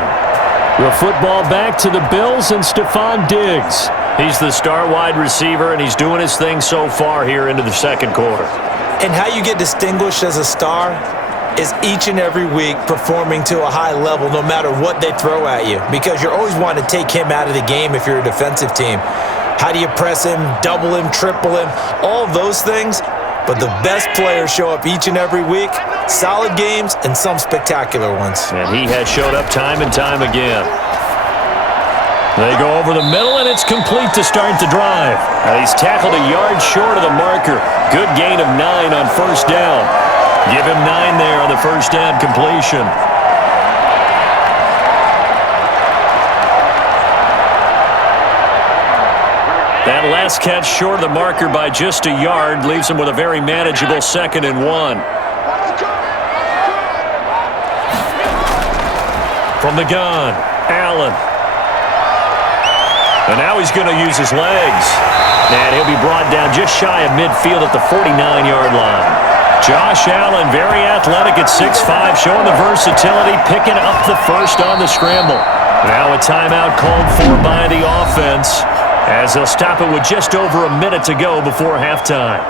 The football back to the Bills and Stephon Diggs. He's the star wide receiver, and he's doing his thing so far here into the second quarter. And how you get distinguished as a star is each and every week performing to a high level no matter what they throw at you, because you're always wanting to take him out of the game if you're a defensive team. How do you press him, double him, triple him, all of those things? But the best players show up each and every week. Solid games and some spectacular ones. And he has showed up time and time again. They go over the middle, and it's complete to start the drive. Now he's tackled a yard short of the marker. Good gain of 9 on first down. Give him 9 there on the first down completion. That last catch short of the marker by just a yard leaves him with a very manageable 2nd and 1. From the gun, Allen. And now he's going to use his legs. And he'll be brought down just shy of midfield at the 49-yard line. Josh Allen, very athletic at 6'5", showing the versatility, picking up the first on the scramble. Now a timeout called for by the offense, as they'll stop it with just over a minute to go before halftime.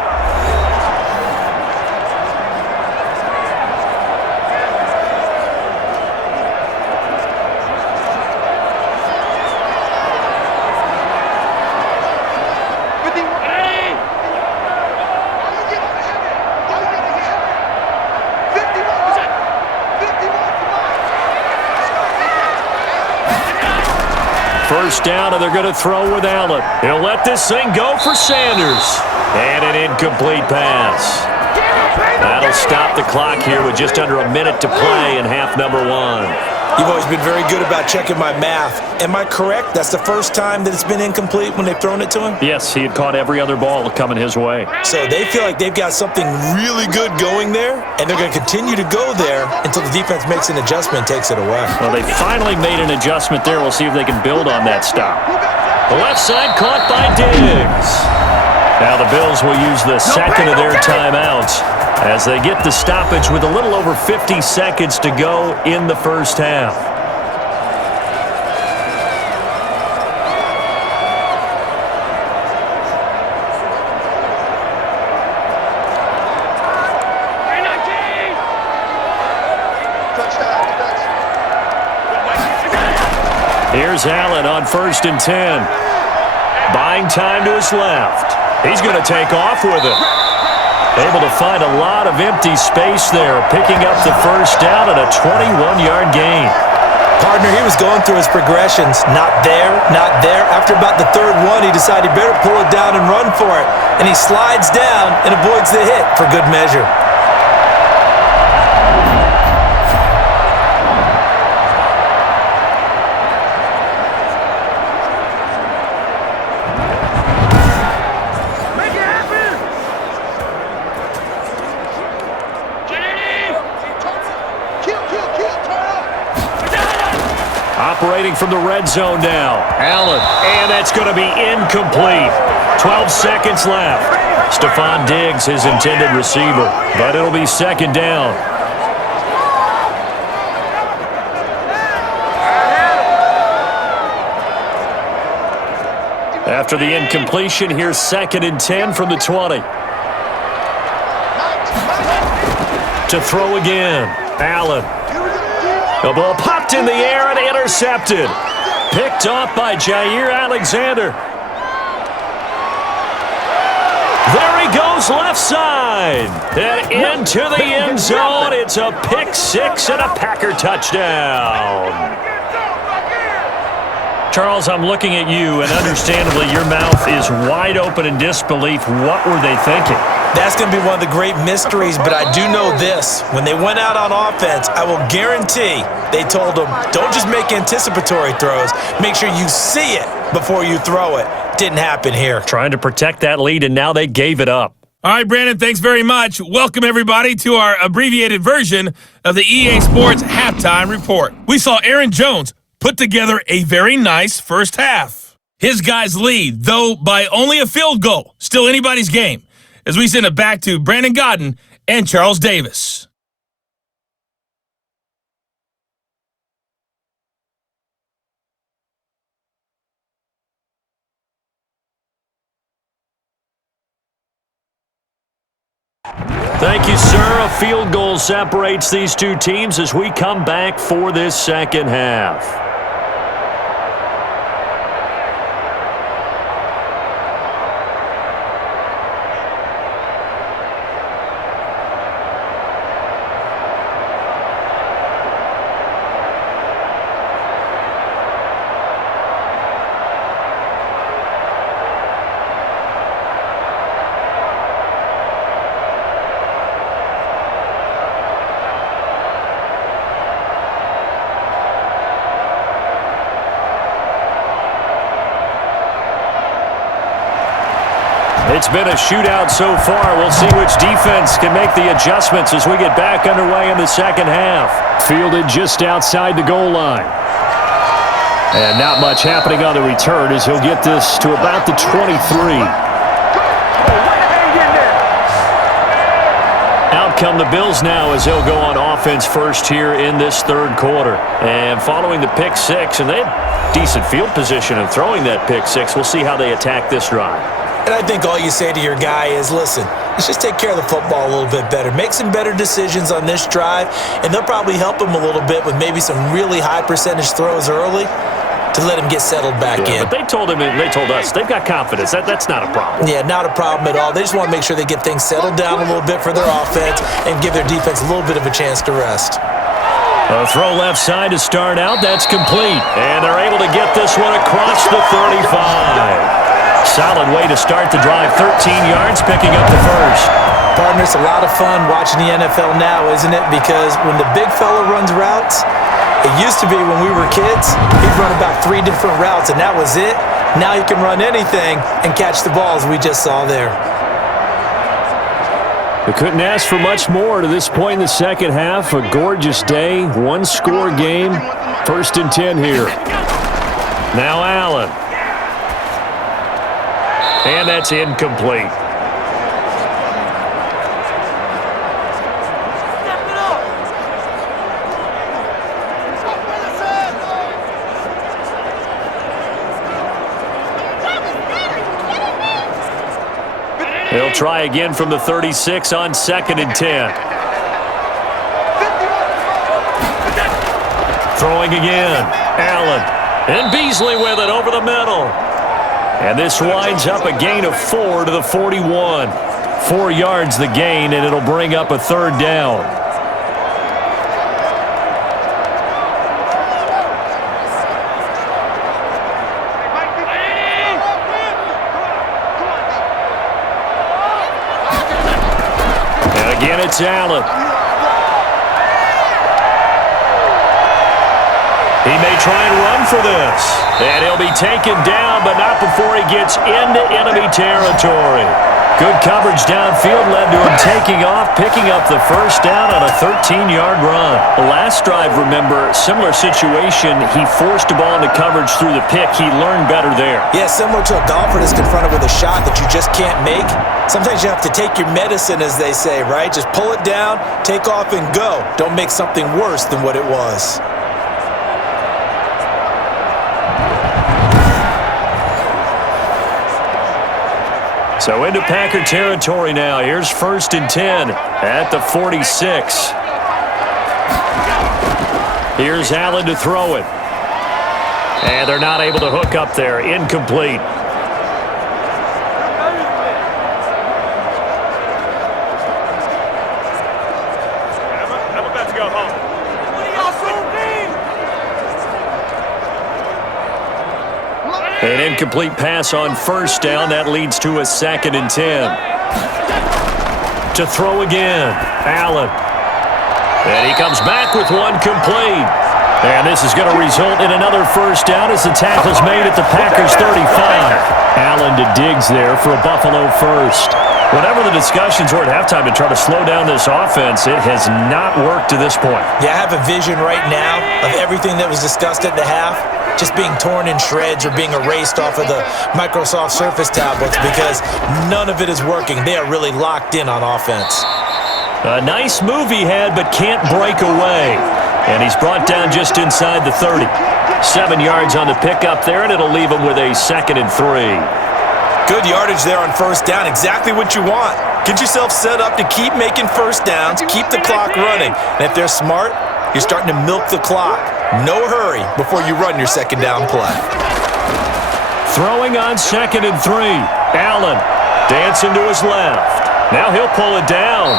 First down, and they're going to throw with Allen. He'll let this thing go for Sanders. And an incomplete pass. That'll stop the clock here with just under a minute to play in half number 1. You've always been very good about checking my math. Am I correct? That's the first time that it's been incomplete when they've thrown it to him? Yes, he had caught every other ball coming his way. So they feel like they've got something really good going there, and they're going to continue to go there until the defense makes an adjustment and takes it away. Well, they finally made an adjustment there. We'll see if they can build on that stop. The left side caught by Diggs. Now the Bills will use the second of their timeouts as they get the stoppage with a little over 50 seconds to go in the first half. Here's Allen on 1st and 10. Buying time to his left. He's going to take off with it. Able to find a lot of empty space there, picking up the first down and a 21-yard gain. Partner, he was going through his progressions. Not there, not there. After about the third one, he decided he better pull it down and run for it. And he slides down and avoids the hit for good measure. Operating from the red zone now. Allen, and that's going to be incomplete. 12 seconds left. Stephon Diggs, his intended receiver, but it'll be 2nd down. After the incompletion, here's 2nd and 10 from the 20. To throw again, Allen. The ball popped in the air and intercepted. Picked off by Jair Alexander. There he goes left side. And into the end zone. It's a pick 6 and a Packer touchdown. Charles, I'm looking at you, and understandably your mouth is wide open in disbelief. What were they thinking? That's going to be one of the great mysteries, but I do know this. When they went out on offense, I will guarantee they told them, don't just make anticipatory throws. Make sure you see it before you throw it. Didn't happen here. Trying to protect that lead, and now they gave it up. All right, Brandon, thanks very much. Welcome, everybody, to our abbreviated version of the EA Sports Halftime Report. We saw Aaron Jones put together a very nice first half. His guys lead, though by only a field goal. Still anybody's game. As we send it back to Brandon Godden and Charles Davis. Thank you, sir. A field goal separates these two teams as we come back for this second half. It's been a shootout so far. We'll see which defense can make the adjustments as we get back underway in the second half. Fielded just outside the goal line. And not much happening on the return as he'll get this to about the 23. Out come the Bills now as they'll go on offense first here in this third quarter. And following the pick six, and they had decent field position in throwing that pick six. We'll see how they attack this drive. And I think all you say to your guy is, listen, let's just take care of the football a little bit better. Make some better decisions on this drive, and they'll probably help him a little bit with maybe some really high percentage throws early to let him get settled back in. But they told us, they've got confidence. That's not a problem. Yeah, not a problem at all. They just want to make sure they get things settled down a little bit for their offense and give their defense a little bit of a chance to rest. A throw left side to start out. That's complete. And they're able to get this one across the 35. Solid way to start the drive. 13 yards, picking up the first. Partner, it's a lot of fun watching the NFL now, isn't it? Because when the big fella runs routes, it used to be when we were kids, he'd run about 3 different routes, and that was it. Now he can run anything and catch the balls we just saw there. We couldn't ask for much more to this point in the second half. A gorgeous day, one-score game. 1st and 10 here. Now Allen. And that's incomplete. He'll try again from the 36 on 2nd and 10. Throwing again. Allen. And Beasley with it over the middle. And this winds up a gain of 4 to the 41. 4 yards the gain, and it'll bring up a 3rd down. And again, it's Allen. He may try and run for this. And he'll be taken down, but not before he gets into enemy territory. Good coverage downfield led to him taking off, picking up the first down on a 13-yard run. The last drive, remember, similar situation. He forced a ball into coverage through the pick. He learned better there. Yeah, similar to a golfer that's confronted with a shot that you just can't make. Sometimes you have to take your medicine, as they say, right? Just pull it down, take off, and go. Don't make something worse than what it was. So into Packer territory now. Here's 1st and 10 at the 46. Here's Allen to throw it. And they're not able to hook up there. Incomplete. I'm about to go home. An incomplete pass on 1st down. That leads to a 2nd and 10. To throw again. Allen. And he comes back with one complete. And this is going to result in another 1st down as the tackle's made at the Packers' 35. Allen to Diggs there for a Buffalo first. Whatever the discussions were at halftime to try to slow down this offense, it has not worked to this point. Yeah, I have a vision right now of everything that was discussed at the half just being torn in shreds or being erased off of the Microsoft Surface tablets because none of it is working. They are really locked in on offense. A nice move he had, but can't break away. And he's brought down just inside the 30. 7 yards on the pickup there, and it'll leave him with a 2nd and 3. Good yardage there on 1st down. Exactly what you want. Get yourself set up to keep making 1st downs, keep the clock running. And if they're smart, you're starting to milk the clock. No hurry before you run your 2nd down play. Throwing on 2nd and 3. Allen dancing to his left. Now he'll pull it down.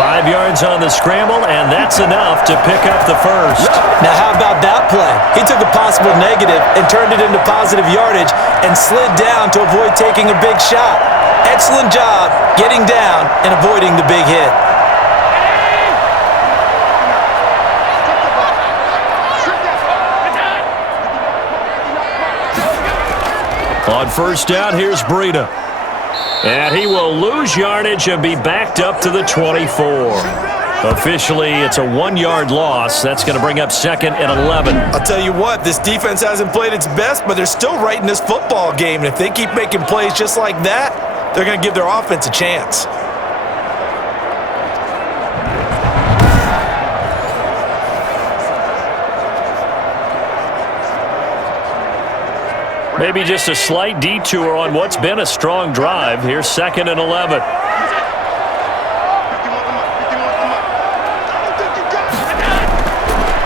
5 yards on the scramble, and that's enough to pick up the first. Now how about that play? He took a possible negative and turned it into positive yardage and slid down to avoid taking a big shot. Excellent job getting down and avoiding the big hit. On 1st down, here's Breida. And he will lose yardage and be backed up to the 24. Officially, it's a 1-yard loss. That's going to bring up 2nd and 11. I'll tell you what, this defense hasn't played its best, but they're still right in this football game. And if they keep making plays just like that, they're going to give their offense a chance. Maybe just a slight detour on what's been a strong drive. Here's 2nd and 11.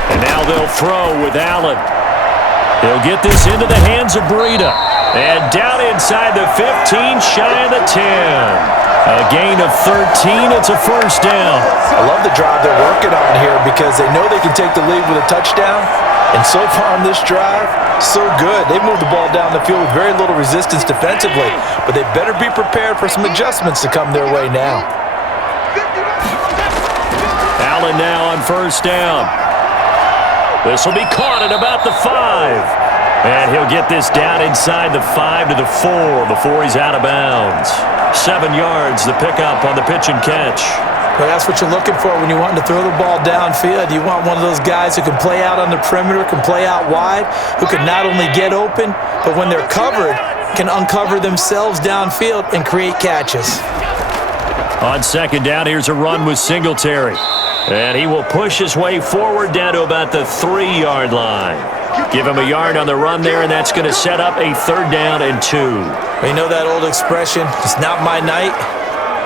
And now they'll throw with Allen. He'll get this into the hands of Breida. And down inside the 15, shy of the 10. A gain of 13. It's a first down. I love the drive they're working on here because they know they can take the lead with a touchdown. And so far on this drive, so good. They've moved the ball down the field with very little resistance defensively. But they better be prepared for some adjustments to come their way now. Allen now on first down. This will be caught at about the 5. And he'll get this down inside the 5 to the 4 before he's out of bounds. 7 yards, the pickup on the pitch and catch. Well, that's what you're looking for when you want to throw the ball downfield. You want one of those guys who can play out on the perimeter, can play out wide, who can not only get open, but when they're covered, can uncover themselves downfield and create catches. On second down, here's a run with Singletary. And he will push his way forward down to about the 3-yard line. Give him a yard on the run there, and that's going to set up a 3rd down and 2. You know that old expression, it's not my night?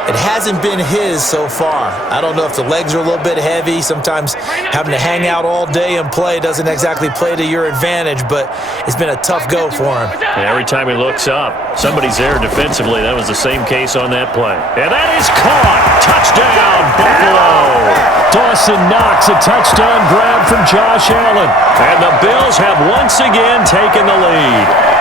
It hasn't been his so far. I don't know if the legs are a little bit heavy. Sometimes having to hang out all day and play doesn't exactly play to your advantage, but it's been a tough go for him. And every time he looks up, somebody's there defensively. That was the same case on that play. And that is caught. Touchdown, Buffalo. Dawson Knox, a touchdown grab from Josh Allen. And the Bills have once again taken the lead.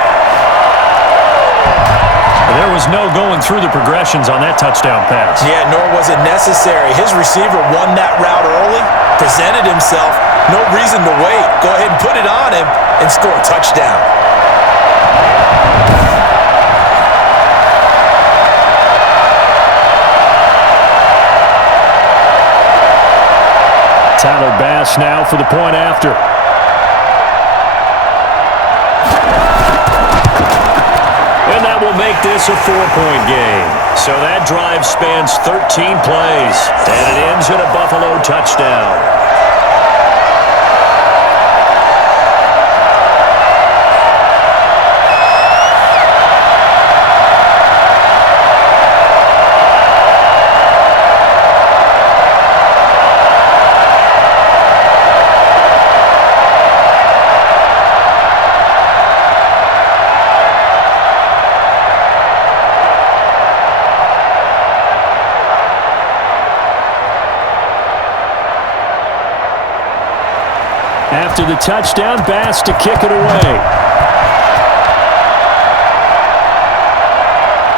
There was no going through the progressions on that touchdown pass. Yeah, nor was it necessary. His receiver won that route early, presented himself, no reason to wait. Go ahead and put it on him and score a touchdown. Tyler Bass now for the point after. And that will make this a 4-point game. So that drive spans 13 plays, and it ends in a Buffalo touchdown. After the touchdown, Bass to kick it away.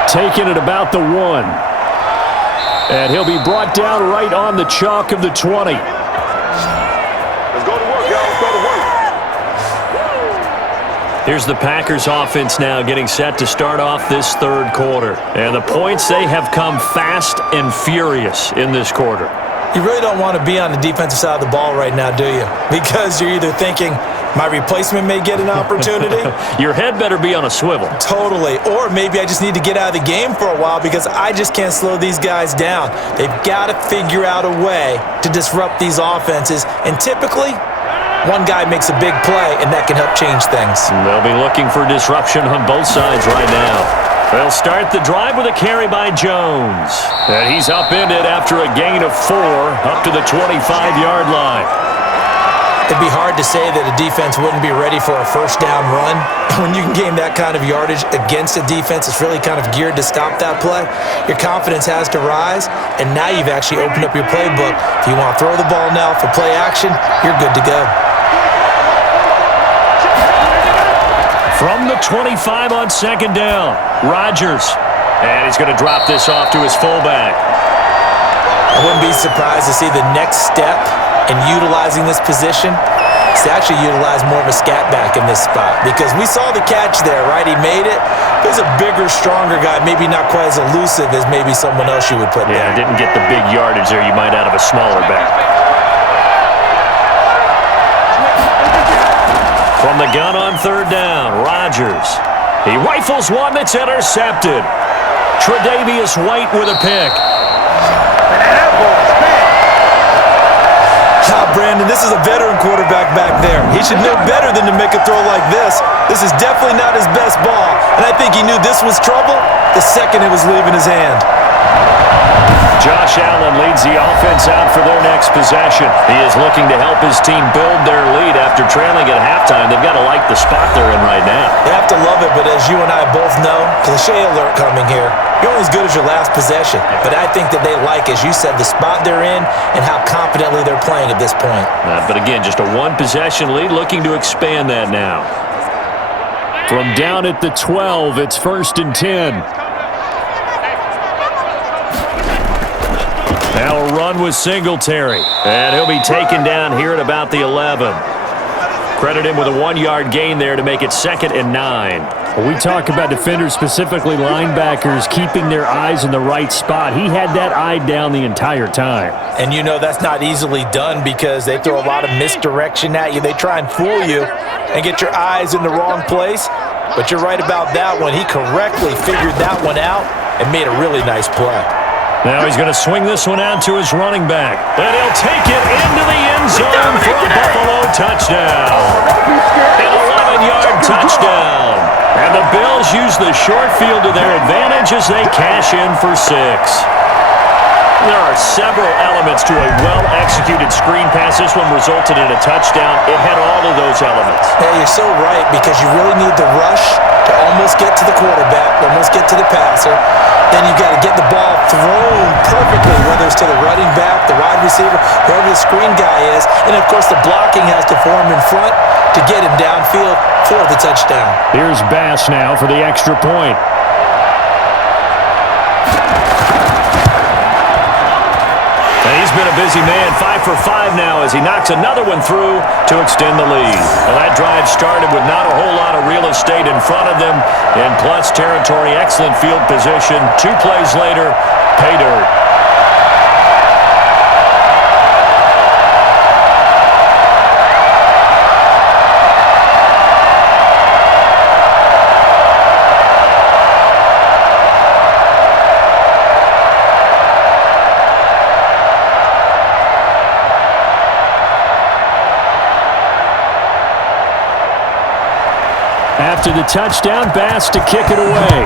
Taking it about the 1. And he'll be brought down right on the chalk of the 20. Let's go to work, y'all. Let's go to work. Here's the Packers offense now getting set to start off this 3rd quarter. And the points, they have come fast and furious in this quarter. You really don't want to be on the defensive side of the ball right now, do you? Because you're either thinking, my replacement may get an opportunity. Your head better be on a swivel. Totally. Or maybe I just need to get out of the game for a while because I just can't slow these guys down. They've got to figure out a way to disrupt these offenses. And typically, one guy makes a big play, and that can help change things. They'll be looking for disruption on both sides right now. They'll start the drive with a carry by Jones. And he's upended after a gain of 4 up to the 25-yard line. It'd be hard to say that a defense wouldn't be ready for a first down run. When you can gain that kind of yardage against a defense that's really kind of geared to stop that play, your confidence has to rise, and now you've actually opened up your playbook. If you want to throw the ball now for play action, you're good to go. From the 25 on second down, Rodgers. And he's going to drop this off to his fullback. I wouldn't be surprised to see the next step in utilizing this position He's actually utilized more of a scat back in this spot because we saw the catch there, right? He made it. He's a bigger, stronger guy, maybe not quite as elusive as maybe someone else you would put there. Yeah, didn't get the big yardage there you might out of a smaller back. From the gun on third down, Rodgers. He rifles one that's intercepted. Tre'Davious White with a pick. Brandon, this is a veteran quarterback back there. He should know better than to make a throw like this. This is definitely not his best ball, and I think he knew this was trouble the second it was leaving his hand. Josh Allen leads the offense out for their next possession. He is looking to help his team build their lead after trailing at halftime. They've got to like the spot they're in right now. You have to love it, but as you and I both know, cliche alert coming here. You're only as good as your last possession. But I think that they like, as you said, the spot they're in and how confidently they're playing at this point. But again, just a one-possession lead, looking to expand that now. From down at the 12, it's 1st and 10. Now a run with Singletary. And he'll be taken down here at about the 11. Credit him with a 1-yard gain there to make it 2nd and 9. Well, we talk about defenders, specifically linebackers, keeping their eyes in the right spot. He had that eye down the entire time. And you know that's not easily done because they throw a lot of misdirection at you. They try and fool you and get your eyes in the wrong place. But you're right about that one. He correctly figured that one out and made a really nice play. Now he's going to swing this one out to his running back. And he'll take it into the end zone for a Buffalo touchdown. An 11-yard touchdown. And the Bills use the short field to their advantage as they cash in for 6. There are several elements to a well-executed screen pass. This one resulted in a touchdown. It had all of those elements. Yeah, you're so right because you really need the rush to almost get to the quarterback, almost get to the passer. Then you've got to get the ball thrown perfectly, whether it's to the running back, the wide receiver, whoever the screen guy is. And, of course, the blocking has to form in front to get him downfield for the touchdown. Here's Bass now for the extra point. And he's been a busy man, 5 for 5 now as he knocks another one through to extend the lead. Well, that drive started with not a whole lot of real estate in front of them. In plus territory, excellent field position. 2 plays later, pay dirt. After the touchdown, Bass to kick it away.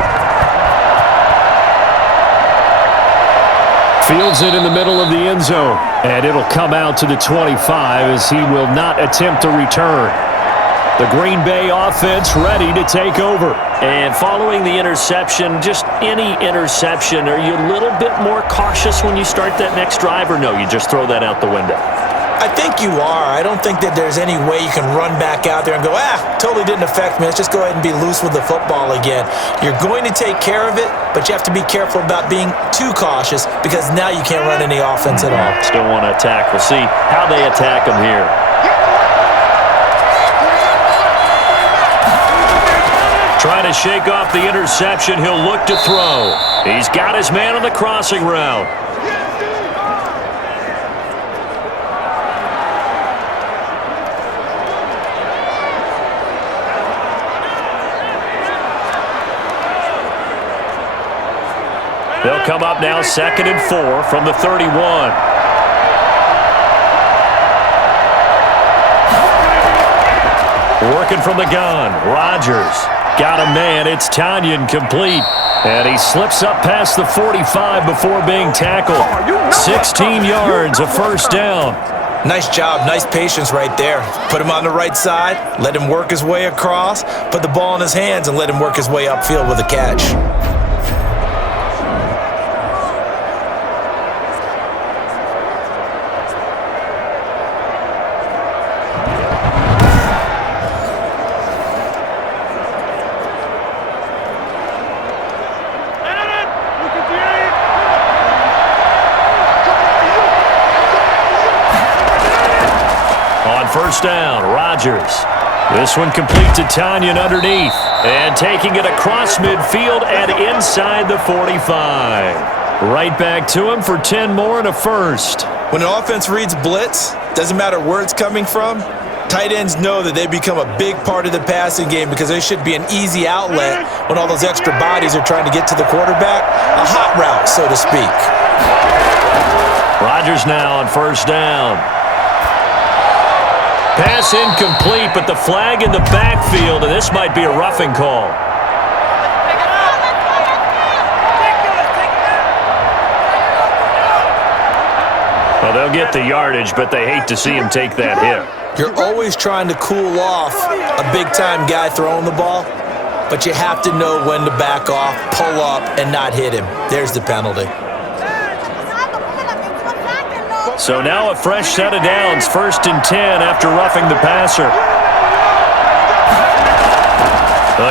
Fields it in the middle of the end zone. And it'll come out to the 25 as he will not attempt to return. The Green Bay offense ready to take over. And following the interception, just any interception, are you a little bit more cautious when you start that next drive, or no, you just throw that out the window? I think you are. I don't think that there's any way you can run back out there and go, totally didn't affect me. Let's just go ahead and be loose with the football again. You're going to take care of it, but you have to be careful about being too cautious because now you can't run any offense at all. Still want to attack. We'll see how they attack them here. Trying to shake off the interception. He'll look to throw. He's got his man on the crossing route. They'll come up now 2nd and 4 from the 31. Working from the gun, Rodgers. Got a man, it's Tanyan complete. And he slips up past the 45 before being tackled. 16 yards, a first down. Nice job, nice patience right there. Put him on the right side, let him work his way across, put the ball in his hands, and let him work his way upfield with a catch. first down. Rodgers. This one complete to Tanyan underneath. And taking it across midfield and inside the 45. Right back to him for 10 more and a first. When an offense reads blitz, doesn't matter where it's coming from, tight ends know that they become a big part of the passing game because they should be an easy outlet when all those extra bodies are trying to get to the quarterback. A hot route, so to speak. Rodgers now on first down. Pass incomplete, but the flag in the backfield, and this might be a roughing call. Well, they'll get the yardage, but they hate to see him take that hit. You're always trying to cool off a big-time guy throwing the ball, but you have to know when to back off, pull up, and not hit him. There's the penalty. So now a fresh set of downs, 1st and 10 after roughing the passer.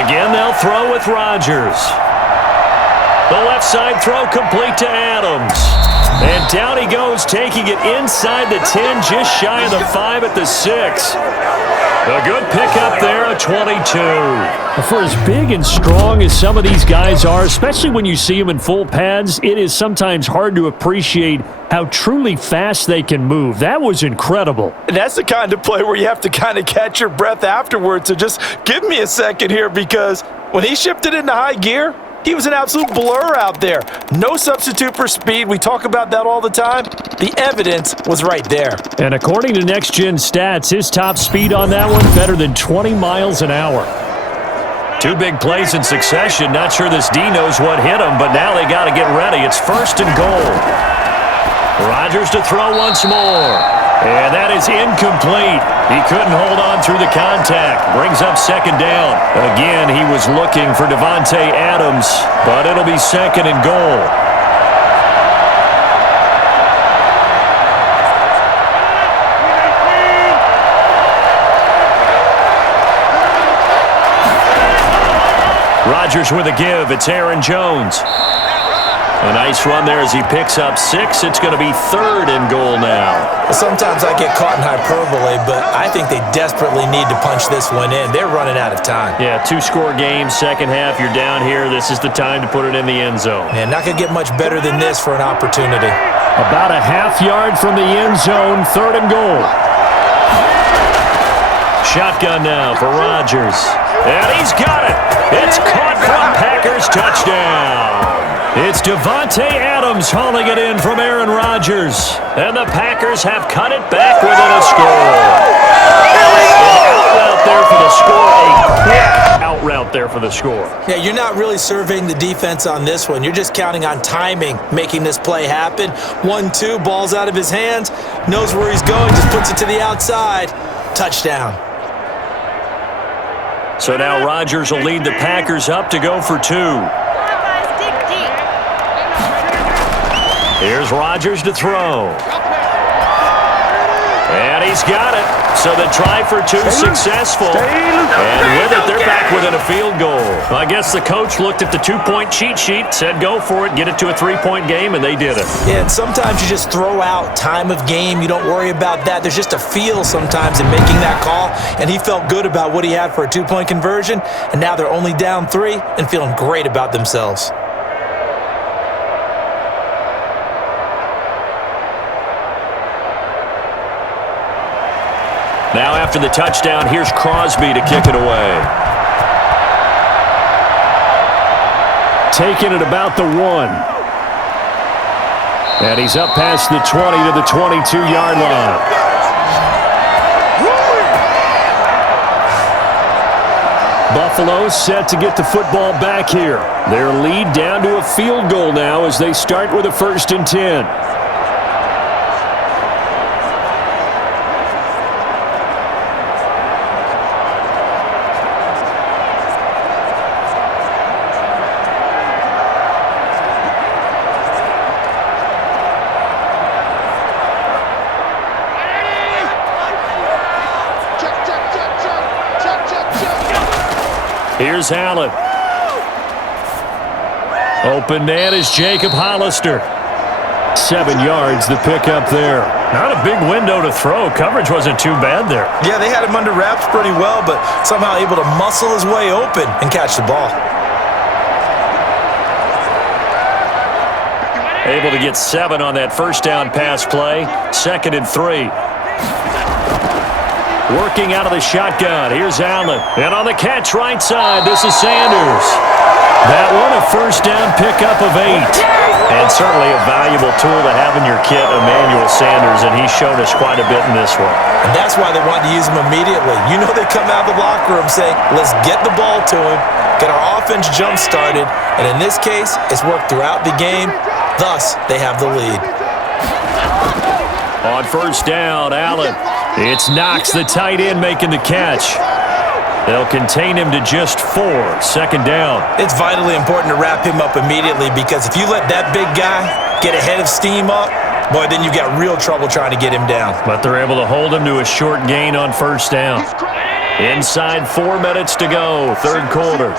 Again, they'll throw with Rodgers. The left side throw complete to Adams. And down he goes, taking it inside the 10, just shy of the 5 at the 6. A good pickup there, a 22. For as big and strong as some of these guys are, especially when you see them in full pads, it is sometimes hard to appreciate how truly fast they can move. That was incredible. And that's the kind of play where you have to kind of catch your breath afterwards. So just give me a second here, because when he shifted into high gear, he was an absolute blur out there. No substitute for speed. We talk about that all the time. The evidence was right there. And according to Next Gen Stats, his top speed on that one, better than 20 miles an hour. Two big plays in succession. Not sure this D knows what hit him, but now they got to get ready. It's 1st and goal. Rodgers to throw once more. And that is incomplete. He couldn't hold on through the contact. Brings up 2nd down. Again, he was looking for Davante Adams, but it'll be 2nd and goal. Rodgers with a give. It's Aaron Jones. A nice run there as he picks up 6. It's going to be 3rd and goal now. Sometimes I get caught in hyperbole, but I think they desperately need to punch this one in. They're running out of time. Yeah, 2-score game, second half. You're down here. This is the time to put it in the end zone. Man, not going to get much better than this for an opportunity. About a half yard from the end zone, 3rd and goal. Shotgun now for Rodgers. And he's got it. It's caught for a Packers touchdown. It's Davante Adams hauling it in from Aaron Rodgers. And the Packers have cut it back within a score. Out there for the score. A quick out route there for the score. Yeah, you're not really surveying the defense on this one. You're just counting on timing, making this play happen. 1-2, ball's out of his hands. Knows where he's going, just puts it to the outside. Touchdown. So now Rodgers will lead the Packers up to go for 2. Here's Rodgers to throw. And he's got it. So the try for 2 successful. And with it, they're back within a field goal. I guess the coach looked at the 2-point cheat sheet, said go for it, get it to a 3-point game, and they did it. Yeah, and sometimes you just throw out time of game. You don't worry about that. There's just a feel sometimes in making that call, and he felt good about what he had for a 2-point conversion, and now they're only down 3 and feeling great about themselves. Now after the touchdown, here's Crosby to kick it away. Taking it about the 1. And he's up past the 20 to the 22-yard line. Buffalo set to get the football back here. Their lead down to a field goal now as they start with a 1st and 10. Here's Allen. Open man is Jacob Hollister. 7 yards, the pickup there. Not a big window to throw. Coverage wasn't too bad there. Yeah, they had him under wraps pretty well, but somehow able to muscle his way open and catch the ball. Able to get 7 on that first down pass play. 2nd and 3. Working out of the shotgun. Here's Allen. And on the catch right side, this is Sanders. That one a first down pickup of 8. And certainly a valuable tool to have in your kit, Emmanuel Sanders, and he's shown us quite a bit in this one. And that's why they wanted to use him immediately. You know they come out of the locker room saying, let's get the ball to him, get our offense jump-started, and in this case, it's worked throughout the game. Thus, they have the lead. On first down, Allen. It's Knox, the tight end, making the catch. They'll contain him to just 4. 2nd down. It's vitally important to wrap him up immediately because if you let that big guy get a head of steam up, boy, then you got real trouble trying to get him down. But they're able to hold him to a short gain on first down. Inside 4 minutes to go, 3rd quarter.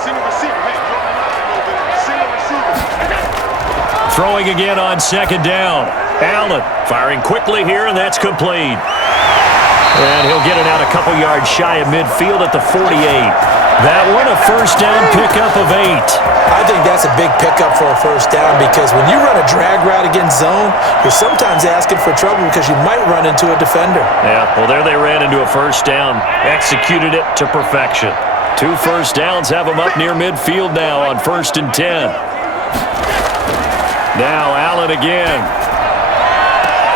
Throwing again on 2nd down. Allen firing quickly here, and that's complete. And he'll get it out a couple yards shy of midfield at the 48. That one a first down pickup of 8. I think that's a big pickup for a first down because when you run a drag route against zone, you're sometimes asking for trouble because you might run into a defender. Yeah, well, there they ran into a first down. Executed it to perfection. 2 first downs have them up near midfield now on 1st and 10. Now Allen again.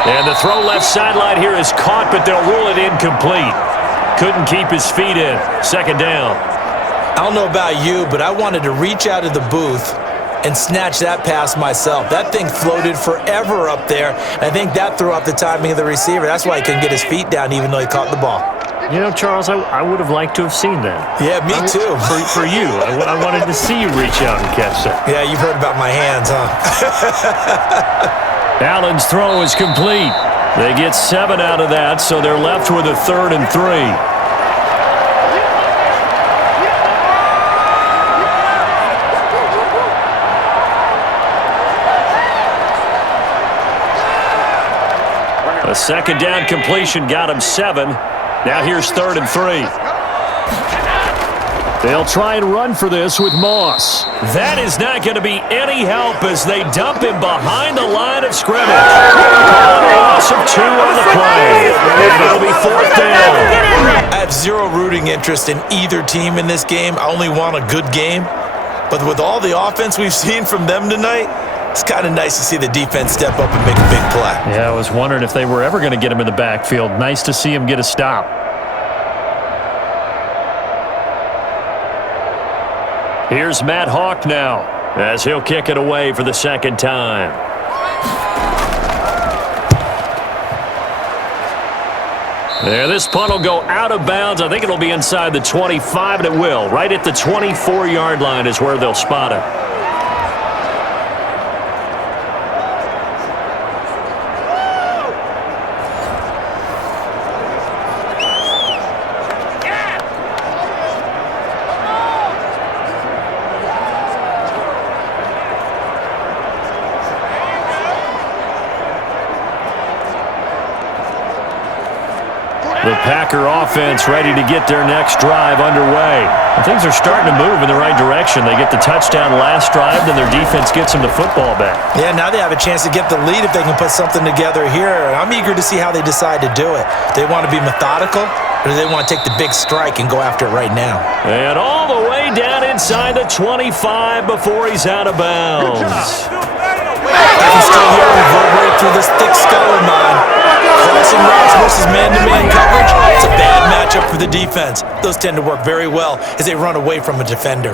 And the throw left sideline here is caught, but they'll rule it incomplete. Couldn't keep his feet in. 2nd down. I don't know about you, but I wanted to reach out of the booth and snatch that pass myself. That thing floated forever up there. I think that threw off the timing of the receiver. That's why he couldn't get his feet down even though he caught the ball. You know, Charles, I would have liked to have seen that. Yeah, me too. For you. I wanted to see you reach out and catch that. Yeah, you've heard about my hands, huh? Allen's throw is complete. They get 7 out of that, so they're left with a 3rd and 3. A 2nd down completion got him 7. Now here's 3rd and 3. They'll try and run for this with Moss. That is not going to be any help as they dump him behind the line of scrimmage. Call a loss of 2 on the play. It'll be 4th down. I have zero rooting interest in either team in this game. I only want a good game. But with all the offense we've seen from them tonight, it's kind of nice to see the defense step up and make a big play. Yeah, I was wondering if they were ever going to get him in the backfield. Nice to see him get a stop. Here's Matt Hawk now as he'll kick it away for the 2nd time. There, this punt will go out of bounds. I think it'll be inside the 25, and it will. Right at the 24-yard line is where they'll spot it. The Packer offense ready to get their next drive underway. And things are starting to move in the right direction. They get the touchdown last drive, then their defense gets them the football back. Yeah, now they have a chance to get the lead if they can put something together here. And I'm eager to see how they decide to do it. Do they want to be methodical, or do they want to take the big strike and go after it right now? And all the way down inside the 25 before he's out of bounds. I can still hear him reverberate through this thick skull of mine. Crossing routes versus man-to-man coverage, it's a bad matchup for the defense. Those tend to work very well as they run away from a defender.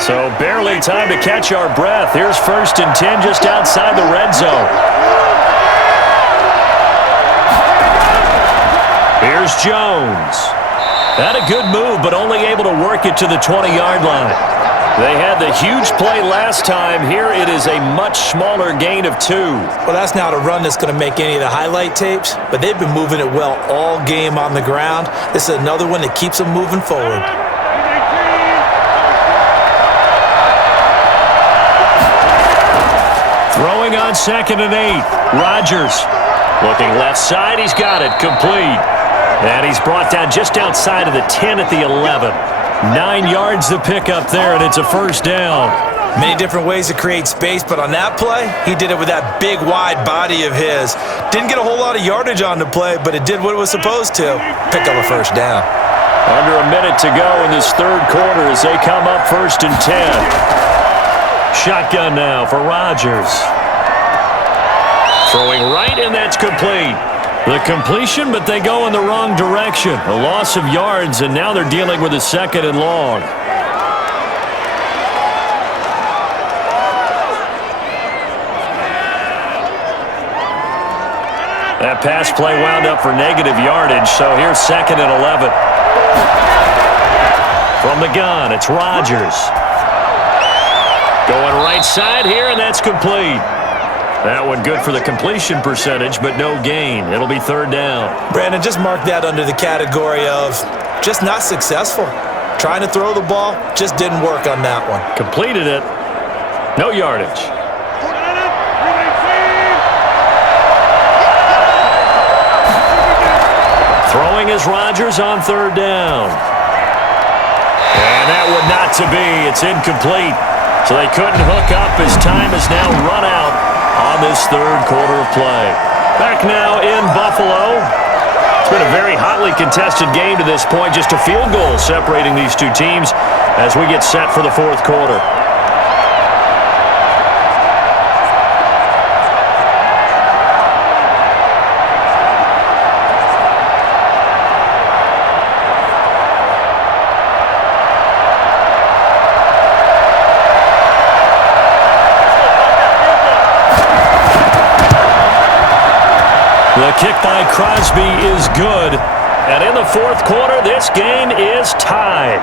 So barely time to catch our breath. Here's 1st and 10 just outside the red zone. Here's Jones. Had a good move, but only able to work it to the 20-yard line. They had the huge play last time. Here it is a much smaller gain of 2. Well, that's not a run that's going to make any of the highlight tapes, but they've been moving it well all game on the ground. This is another one that keeps them moving forward. on 2nd and 8. Rodgers looking left side. He's got it. Complete. And he's brought down just outside of the 10 at the 11. 9 yards to pick up there, and it's a first down. Many different ways to create space, but on that play, he did it with that big, wide body of his. Didn't get a whole lot of yardage on the play, but it did what it was supposed to. Pick up a first down. Under a minute to go in this third quarter as they come up 1st and 10. Shotgun now for Rodgers. Throwing right, and that's complete. The completion, but they go in the wrong direction. A loss of yards, and now they're dealing with a 2nd and long. That pass play wound up for negative yardage, so here's 2nd and 11. From the gun, it's Rodgers. Going right side here, and that's complete. That one good for the completion percentage, but no gain. It'll be 3rd down. Brandon, just mark that under the category of just not successful. Trying to throw the ball, just didn't work on that one. Completed it. No yardage. Throwing is Rodgers on 3rd down. And that would not to be. It's incomplete. So they couldn't hook up as time has now run out on this third quarter of play. Back now in Buffalo. It's been a very hotly contested game to this point. Just a field goal separating these two teams as we get set for the fourth quarter. The kick by Crosby is good. And in the fourth quarter, this game is tied.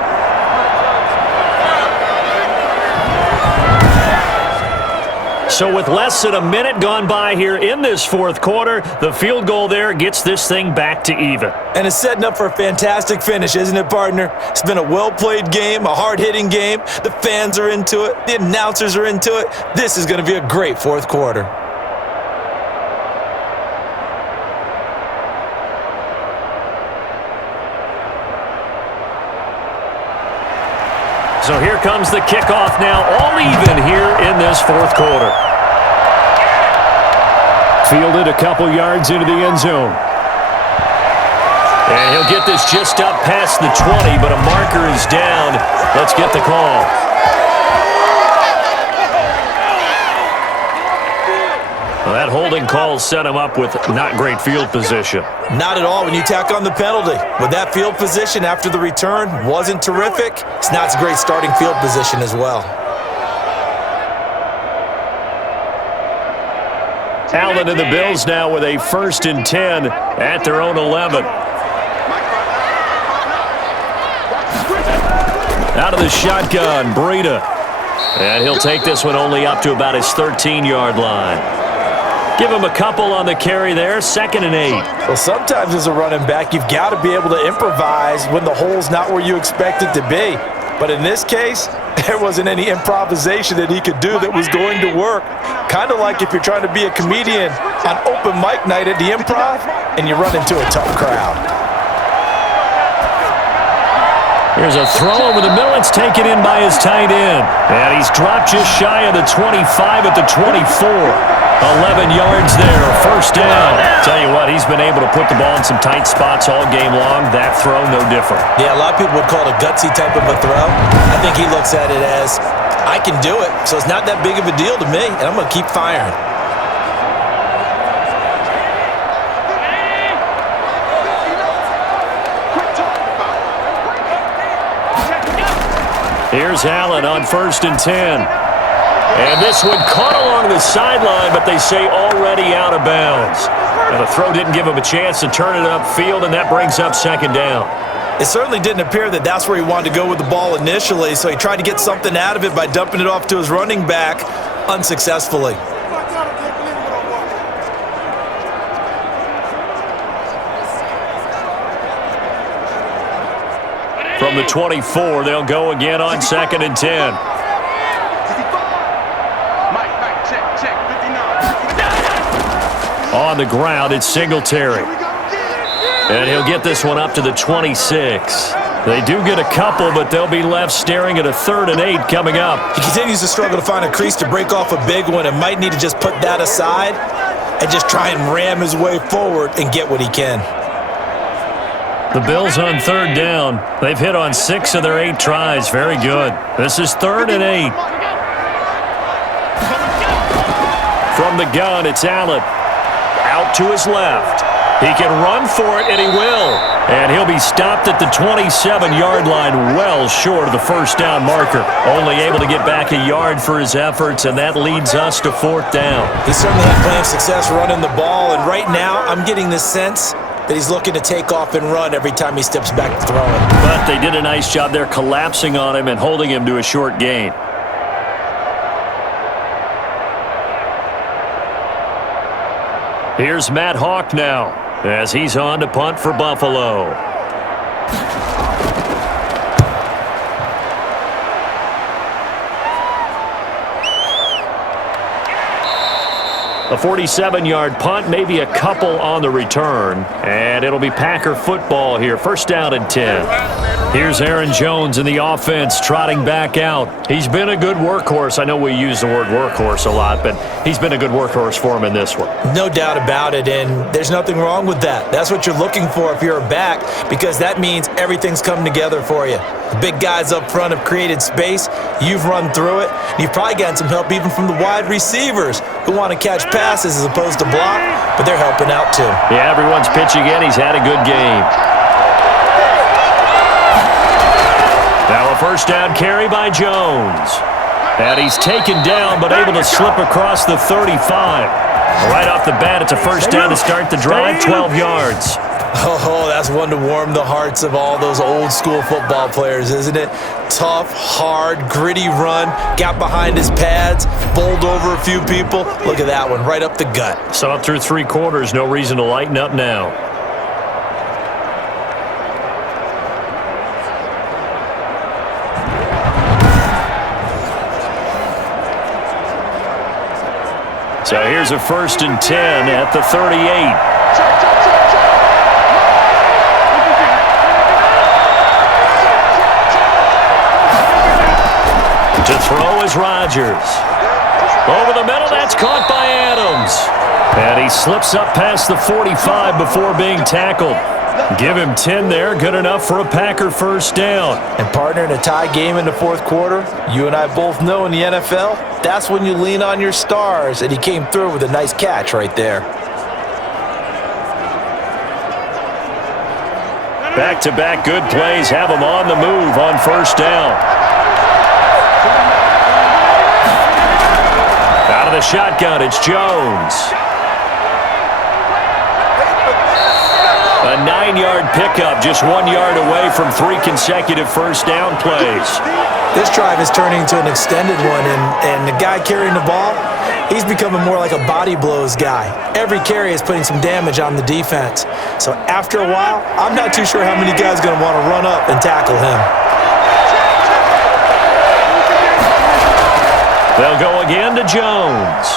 So with less than a minute gone by here in this fourth quarter, the field goal there gets this thing back to even. And it's setting up for a fantastic finish, isn't it, partner? It's been a well-played game, a hard-hitting game. The fans are into it. The announcers are into it. This is going to be a great fourth quarter. So here comes the kickoff now, all even here in this fourth quarter. Fielded a couple yards into the end zone. And he'll get this just up past the 20, but a marker is down. Let's get the call. Well, that holding call set him up with not great field position. Not at all when you tack on the penalty. With that field position after the return wasn't terrific. It's not a great starting field position as well. Allen and the Bills now with a 1st and 10 at their own 11. Out of the shotgun, Breida. And he'll take this one only up to about his 13-yard line. Give him a couple on the carry there, 2nd and 8. Well, sometimes as a running back, you've got to be able to improvise when the hole's not where you expect it to be. But in this case, there wasn't any improvisation that he could do that was going to work. Kind of like if you're trying to be a comedian on open mic night at the Improv and you run into a tough crowd. Here's a throw over the middle. It's taken in by his tight end. And he's dropped just shy of the 25 at the 24. 11 yards there, first down. Tell you what, he's been able to put the ball in some tight spots all game long. That throw, no different. Yeah, a lot of people would call it a gutsy type of a throw. I think he looks at it as, I can do it, so it's not that big of a deal to me, and I'm going to keep firing. Here's Allen on 1st and 10. And this one caught along the sideline, but they say already out of bounds. And the throw didn't give him a chance to turn it upfield, and that brings up 2nd down. It certainly didn't appear that that's where he wanted to go with the ball initially, so he tried to get something out of it by dumping it off to his running back unsuccessfully. From the 24, they'll go again on 2nd and 10. on the ground. It's Singletary. And he'll get this one up to the 26. They do get a couple, but they'll be left staring at a 3rd and 8 coming up. He continues to struggle to find a crease to break off a big one and might need to just put that aside and just try and ram his way forward and get what he can. The Bills on 3rd down. They've hit on 6 of their 8 tries. Very good. This is 3rd and 8. From the gun, it's Allen. Out to his left. He can run for it, and he will. And he'll be stopped at the 27-yard line, well short of the first down marker. Only able to get back a yard for his efforts, and that leads us to 4th down. He certainly had plenty of success running the ball, and right now I'm getting the sense that he's looking to take off and run every time he steps back to throw it. But they did a nice job there collapsing on him and holding him to a short gain. Here's Matt Hawk now as he's on to punt for Buffalo. A 47-yard punt, maybe a couple on the return. And it'll be Packer football here. 1st down and 10. Here's Aaron Jones in the offense trotting back out. He's been a good workhorse. I know we use the word workhorse a lot, but he's been a good workhorse for him in this one. No doubt about it, and there's nothing wrong with that. That's what you're looking for if you're a back, because that means everything's come together for you. The big guys up front have created space. You've run through it. You've probably gotten some help even from the wide receivers who want to catch passes as opposed to block, but they're helping out too. Yeah, everyone's pitching in. He's had a good game. Now a 1st down carry by Jones. And he's taken down but able to slip across the 35. Right off the bat, it's a 1st down to start the drive, 12 yards. Oh, that's one to warm the hearts of all those old school football players, isn't it? Tough, hard, gritty run, got behind his pads, bowled over a few people. Look at that one, right up the gut. Saw it through 3 quarters, no reason to lighten up now. So here's a 1st and 10 at the 38. To throw is Rodgers. Over the middle, that's caught by Adams. And he slips up past the 45 before being tackled. Give him 10 there, good enough for a Packer 1st down. And partner, in a tie game in the 4th quarter, you and I both know in the NFL, that's when you lean on your stars, and he came through with a nice catch right there. Back-to-back good plays have him on the move on 1st down. Out of the shotgun, it's Jones. A 9-yard pickup, just 1 yard away from 3 consecutive 1st down plays. This drive is turning into an extended one, and the guy carrying the ball, he's becoming more like a body blows guy. Every carry is putting some damage on the defense. So after a while, I'm not too sure how many guys are going to want to run up and tackle him. They'll go again to Jones.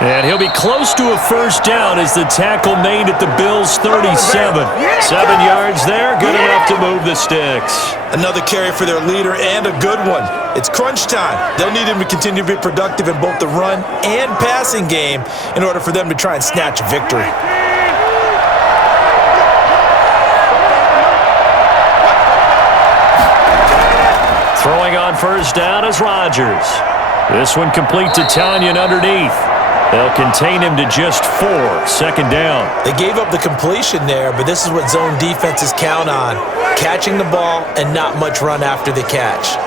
And he'll be close to a 1st down as the tackle made at the Bills' 37. 7 yards there, good enough to move the sticks. Another carry for their leader and a good one. It's crunch time. They'll need him to continue to be productive in both the run and passing game in order for them to try and snatch a victory. Throwing on 1st down is Rodgers. This one complete to Tanyan underneath. They'll contain him to just 4, 2nd down. They gave up the completion there, but this is what zone defenses count on. Catching the ball and not much run after the catch.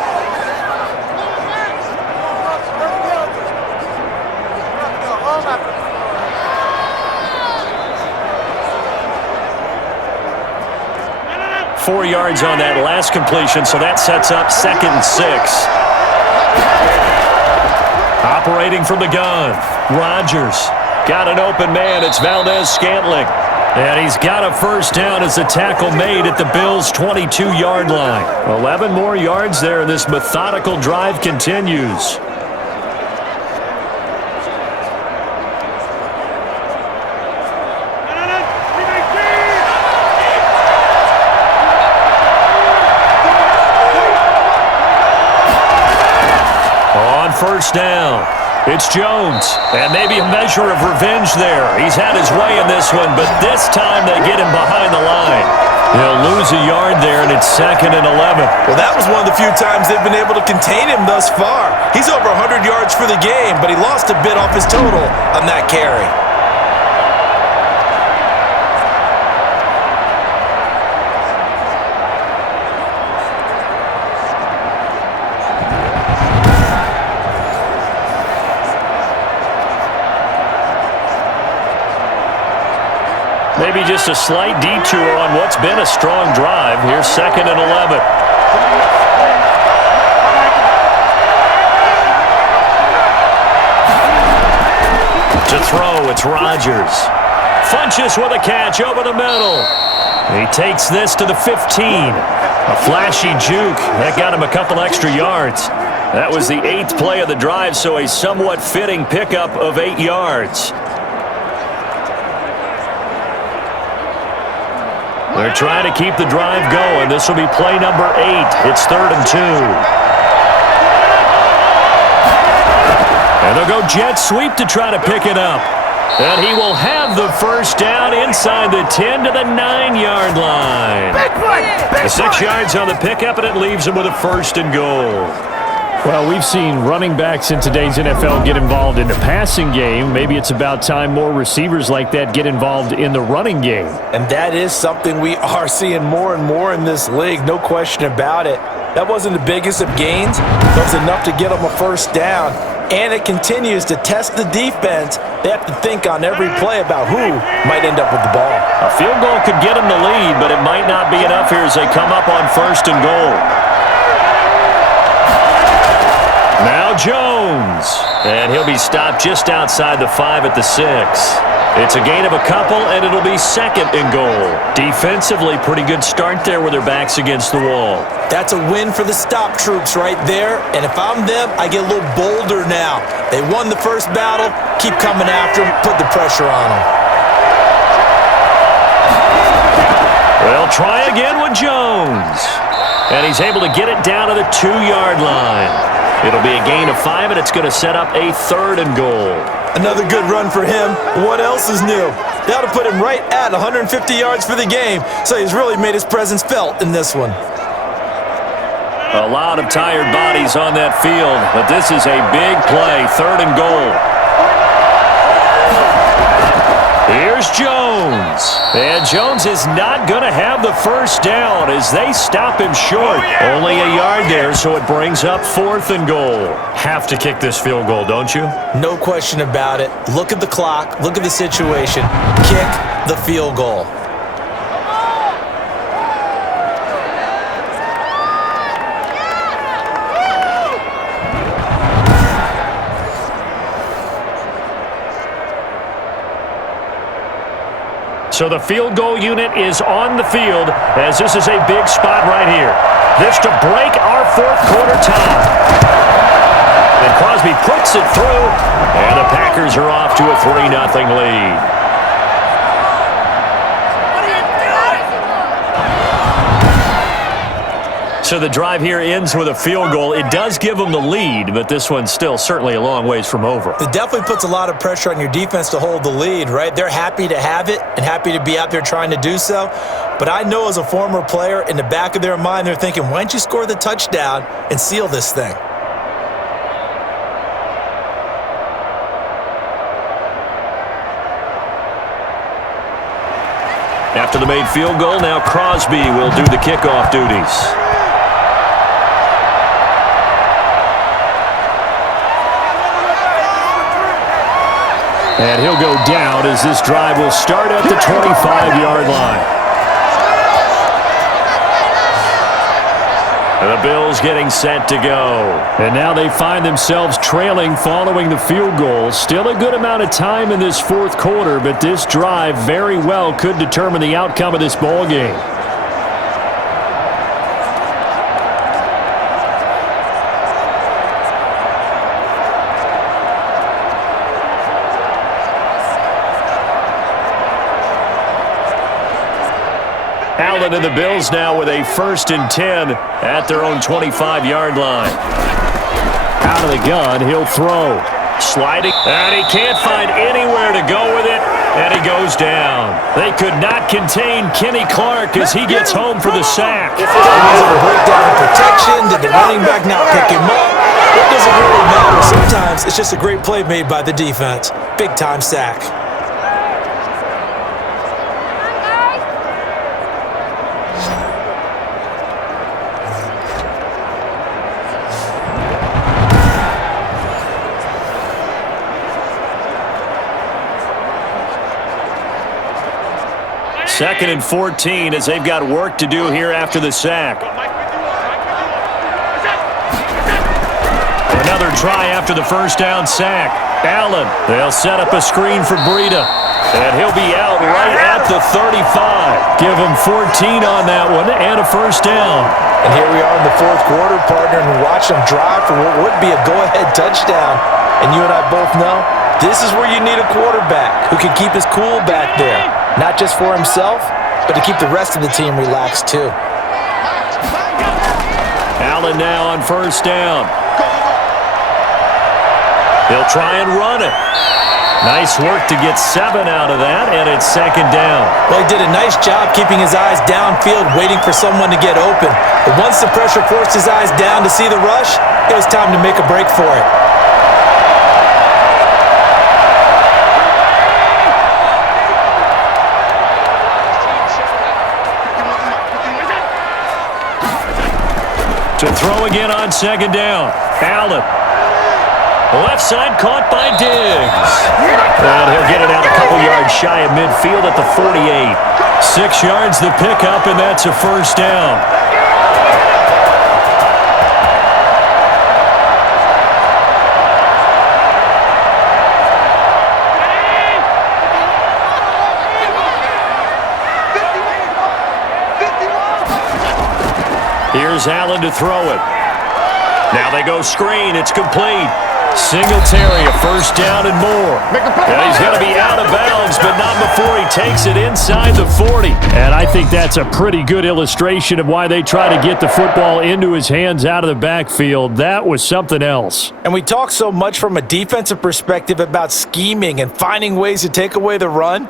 Four yards on that last completion, so that sets up 2nd and 6. Operating from the gun, Rodgers got an open man. It's Valdez-Scantling. And he's got a 1st down as the tackle made at the Bills' 22-yard line. 11 more yards there, and this methodical drive continues. first down. It's Jones, and maybe a measure of revenge there. He's had his way in this one, but this time they get him behind the line. He'll lose a yard there, and it's 2nd and 11. Well, that was one of the few times they've been able to contain him thus far. He's over 100 yards for the game, but he lost a bit off his total on that carry. Maybe just a slight detour on what's been a strong drive. Here's 2nd and 11. To throw, it's Rodgers. Funches with a catch over the middle. He takes this to the 15. A flashy juke. That got him a couple extra yards. That was the 8th play of the drive, so a somewhat fitting pickup of 8 yards. They're trying to keep the drive going. This will be play number 8. It's 3rd and 2. And they'll go jet sweep to try to pick it up. And he will have the first down inside the 10 to the 9-yard line. The 6 yards on the pickup, and it leaves him with a 1st and goal. Well, we've seen running backs in today's NFL get involved in the passing game. Maybe it's about time more receivers like that get involved in the running game. And that is something we are seeing more and more in this league, no question about it. That wasn't the biggest of gains, but it was enough to get them a first down. And it continues to test the defense. They have to think on every play about who might end up with the ball. A field goal could get them the lead, but it might not be enough here as they come up on 1st and goal. Now Jones, and he'll be stopped just outside the 5 at the 6. It's a gain of a couple, and it'll be 2nd and goal. Defensively, pretty good start there with their backs against the wall. That's a win for the stop troops right there, and if I'm them, I get a little bolder now. They won the first battle, keep coming after them, put the pressure on them. They'll try again with Jones, and he's able to get it down to the 2-yard line. It'll be a gain of 5, and it's going to set up a 3rd and goal. Another good run for him. What else is new? That'll put him right at 150 yards for the game, so he's really made his presence felt in this one. A lot of tired bodies on that field, but this is a big play, 3rd and goal. Here's Jones. And Jones is not going to have the first down as they stop him short. Only a yard there, so it brings up 4th and goal. Have to kick this field goal, don't you? No question about it. Look at the clock. Look at the situation. Kick the field goal. So the field goal unit is on the field as this is a big spot right here. This to break our 4th quarter tie. And Crosby puts it through, and the Packers are off to a 3-0 lead. So the drive here ends with a field goal. It does give them the lead, but this one's still certainly a long ways from over. It definitely puts a lot of pressure on your defense to hold the lead, right? They're happy to have it and happy to be out there trying to do so. But I know as a former player, in the back of their mind, they're thinking, why don't you score the touchdown and seal this thing? After the made field goal, now Crosby will do the kickoff duties. And he'll go down as this drive will start at the 25-yard line. And the Bills getting set to go. And now they find themselves trailing following the field goal. Still a good amount of time in this 4th quarter, but this drive very well could determine the outcome of this ball game. Allen and the Bills now with a 1st and 10 at their own 25-yard line. Out of the gun, he'll throw. Sliding, and he can't find anywhere to go with it, and he goes down. They could not contain Kenny Clark as he gets home for the sack. Was it a breakdown in protection? Did the running back not pick him up? It doesn't really matter. Sometimes it's just a great play made by the defense. Big-time sack. Second and 14 as they've got work to do here after the sack. Another try after the first down sack. Allen, they'll set up a screen for Breida. And he'll be out right at the 35. Give him 14 on that one and a first down. And here we are in the fourth quarter, partner, and watch them drive for what would be a go-ahead touchdown. And you and I both know this is where you need a quarterback who can keep his cool back there. Not just for himself, but to keep the rest of the team relaxed too. Allen now on first down. He'll try and run it. Nice work to get 7 out of that, and it's second down. Well, he did a nice job keeping his eyes downfield, waiting for someone to get open. But once the pressure forced his eyes down to see the rush, it was time to make a break for it. To throw again on second down. Allen. Left side caught by Diggs. And he'll get it out a couple yards shy of midfield at the 48. 6 yards the pickup, and that's a first down. Here's Allen to throw it. Now they go screen. It's complete. Singletary, a first down and more. And he's going to be out of bounds, but not before he takes it inside the 40. And I think that's a pretty good illustration of why they try to get the football into his hands out of the backfield. That was something else. And we talk so much from a defensive perspective about scheming and finding ways to take away the run.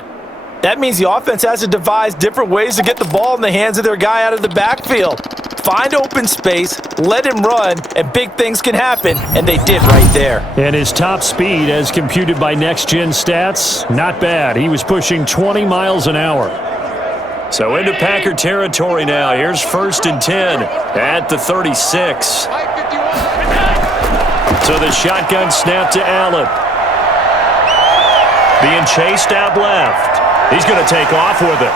That means the offense has to devise different ways to get the ball in the hands of their guy out of the backfield. Find open space, let him run, and big things can happen, and they did right there. And his top speed, as computed by Next Gen Stats, not bad. He was pushing 20 miles an hour. So into Packer territory now. Here's first and 10 at the 36. So the shotgun snap to Allen. Being chased out left. He's going to take off with it.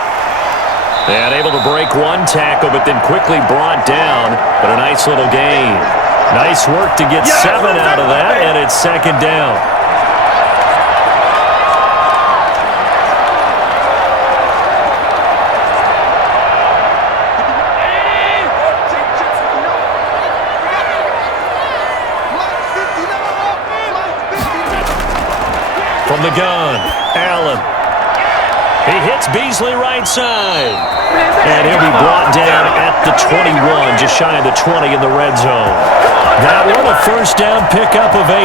And able to break one tackle, but then quickly brought down. But a nice little gain. Nice work to get 7 out of that, and it's second down. From the gun, Allen. He hits Beasley right side. And he'll be brought down at the 21, just shy of the 20 in the red zone. That one a first down pickup of 8.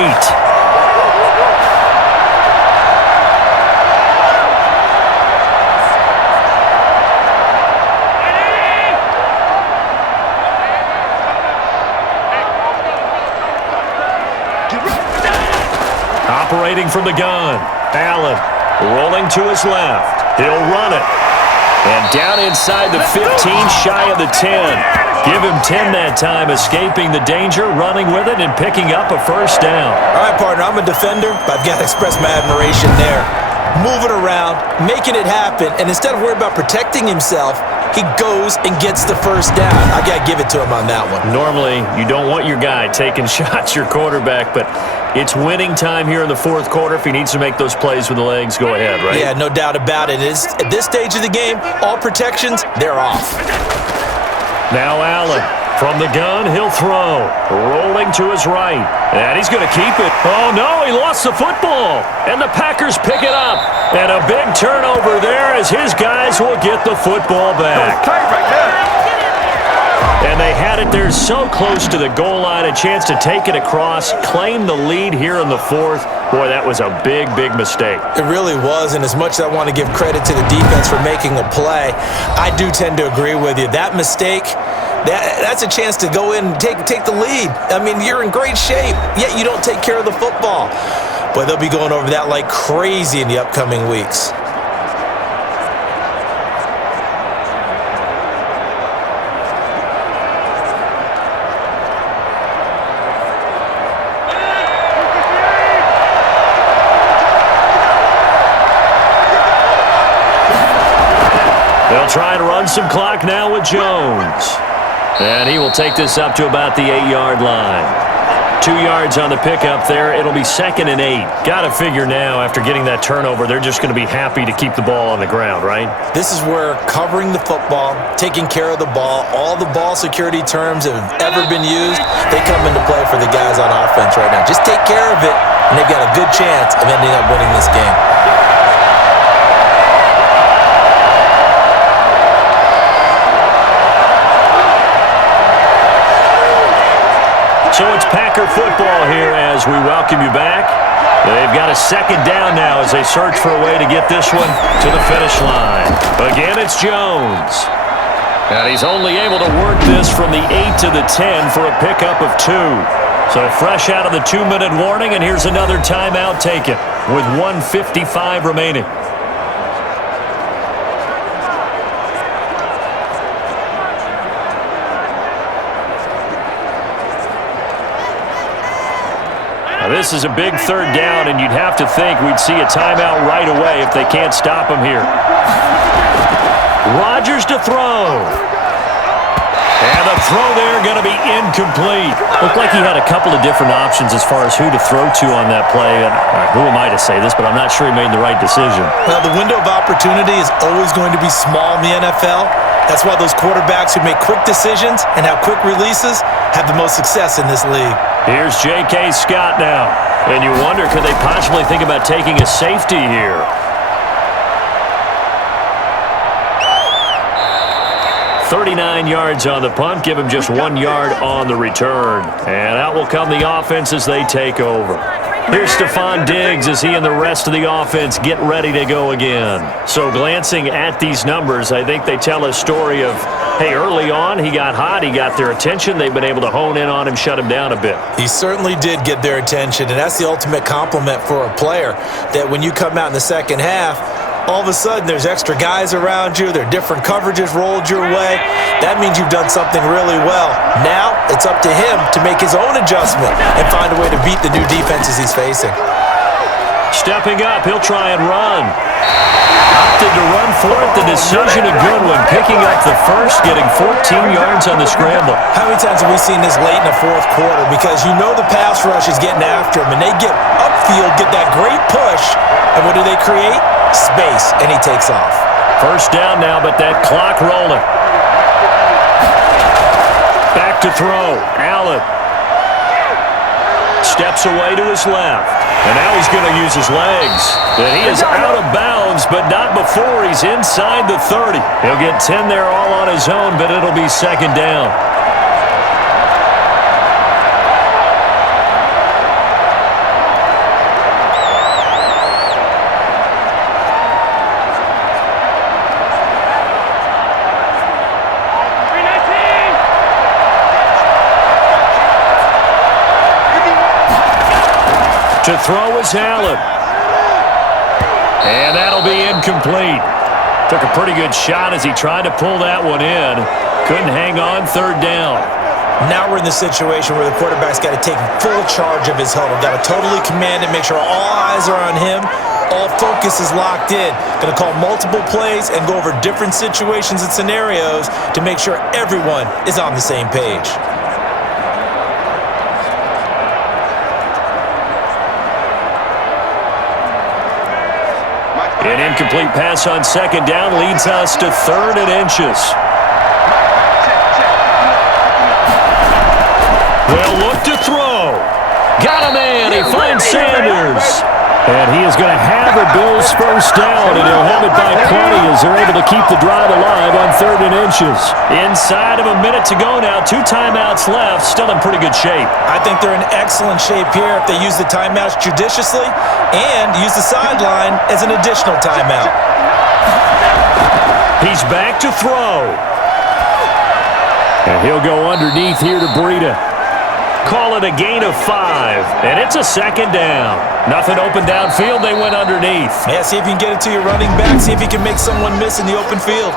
Operating from the gun, Allen rolling to his left. He'll run it. And down inside the 15, shy of the 10. Give him 10 that time, escaping the danger, running with it, and picking up a first down. All right, partner, I'm a defender, but I've got to express my admiration there. Moving around, making it happen, and instead of worrying about protecting himself, he goes and gets the first down. I got to give it to him on that one. Normally, you don't want your guy taking shots, your quarterback, but it's winning time here in the fourth quarter. If he needs to make those plays with the legs, go ahead, right? Yeah, no doubt about it. At this stage of the game, all protections, they're off. Now Allen, from the gun, he'll throw. Rolling to his right, and he's going to keep it. Oh, no, he lost the football, and the Packers pick it up. And a big turnover there as his guys will get the football back. And they had it there so close to the goal line, a chance to take it across, claim the lead here in the fourth. Boy, that was a big, big mistake. It really was, and as much as I want to give credit to the defense for making a play, I do tend to agree with you. That mistake, that's a chance to go in and take the lead. I mean, you're in great shape, yet you don't take care of the football. But they'll be going over that like crazy in the upcoming weeks. They'll try and run some clock now with Jones. And he will take this up to about the 8-yard line. 2 yards on the pickup there. It'll be 2nd and 8. Got to figure now, after getting that turnover, they're just going to be happy to keep the ball on the ground, right? This is where covering the football, taking care of the ball, all the ball security terms that have ever been used, they come into play for the guys on offense right now. Just take care of it, and they've got a good chance of ending up winning this game. So it's Packer football here as we welcome you back. They've got a 2nd down now as they search for a way to get this one to the finish line. Again, it's Jones. And he's only able to work this from the 8 to the 10 for a pickup of 2. So fresh out of the 2-minute warning, and here's another timeout taken with 1:55 remaining. This is a big 3rd down, and you'd have to think we'd see a timeout right away if they can't stop him here. Rodgers to throw. And the throw there going to be incomplete. Looked like he had a couple of different options as far as who to throw to on that play. And who am I to say this, but I'm not sure he made the right decision. Well, the window of opportunity is always going to be small in the NFL. That's why those quarterbacks who make quick decisions and have quick releases have the most success in this league. Here's J.K. Scott now. And you wonder, could they possibly think about taking a safety here? "39 yards on the punt, give him just 1 yard on the return. And out will come the offense as they take over. Here's Stephon Diggs as he and the rest of the offense get ready to go again. So glancing at these numbers, I think they tell a story of, hey, early on he got hot, he got their attention, they've been able to hone in on him, shut him down a bit. He certainly did get their attention, and that's the ultimate compliment for a player, that when you come out in the second half, all of a sudden there's extra guys around you, there are different coverages rolled your way. That means you've done something really well. Now it's up to him to make his own adjustment and find a way to beat the new defenses he's facing. Stepping up, he'll try and run. Opted to run for it, the decision a good one. Picking up the first, getting 14 yards on the scramble. How many times have we seen this late in the fourth quarter? Because you know the pass rush is getting after him, and they get upfield, get that great push, and what do they create? Space, and he takes off. First down now, but that clock rolling. Back to throw. Allen steps away to his left. And now he's going to use his legs. And he is out of bounds, but not before he's inside the 30. He'll get 10 there all on his own, but it'll be 2nd down. To throw is Allen. And that'll be incomplete. Took a pretty good shot as he tried to pull that one in. Couldn't hang on, 3rd down. Now we're in the situation where the quarterback's got to take full charge of his huddle. Got to totally command it, make sure all eyes are on him. All focus is locked in. Going to call multiple plays and go over different situations and scenarios to make sure everyone is on the same page. An incomplete pass on 2nd down leads us to 3rd and inches. They'll look to throw. Got a man. He finds Sanders. And he is going to have the Bills first down, and he'll have it by plenty as they're able to keep the drive alive on 3rd and inches. Inside of a minute to go now, 2 timeouts left, still in pretty good shape. I think they're in excellent shape here if they use the timeouts judiciously and use the sideline as an additional timeout. He's back to throw. And he'll go underneath here to Breida. Call it a gain of 5, and it's a 2nd down. Nothing open downfield, they went underneath. Yeah, see if you can get it to your running back, see if you can make someone miss in the open field.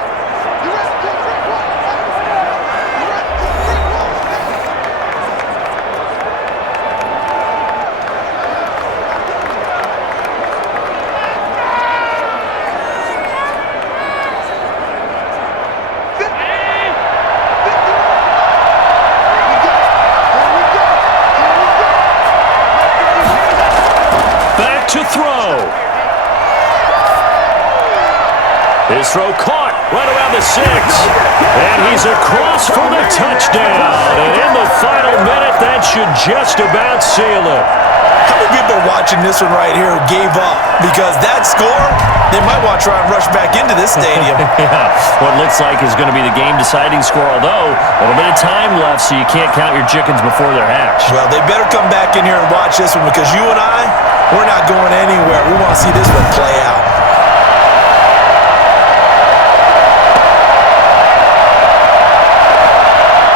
His throw caught right around the 6. And he's across for the touchdown. And in the final minute, that should just about seal it. How many people are watching this one right here who gave up? Because that score, they might want to try and rush back into this stadium. Yeah, what looks like is going to be the game-deciding score, although a little bit of time left, so you can't count your chickens before they're hatched. Well, they better come back in here and watch this one because you and I, we're not going anywhere. We want to see this one play out.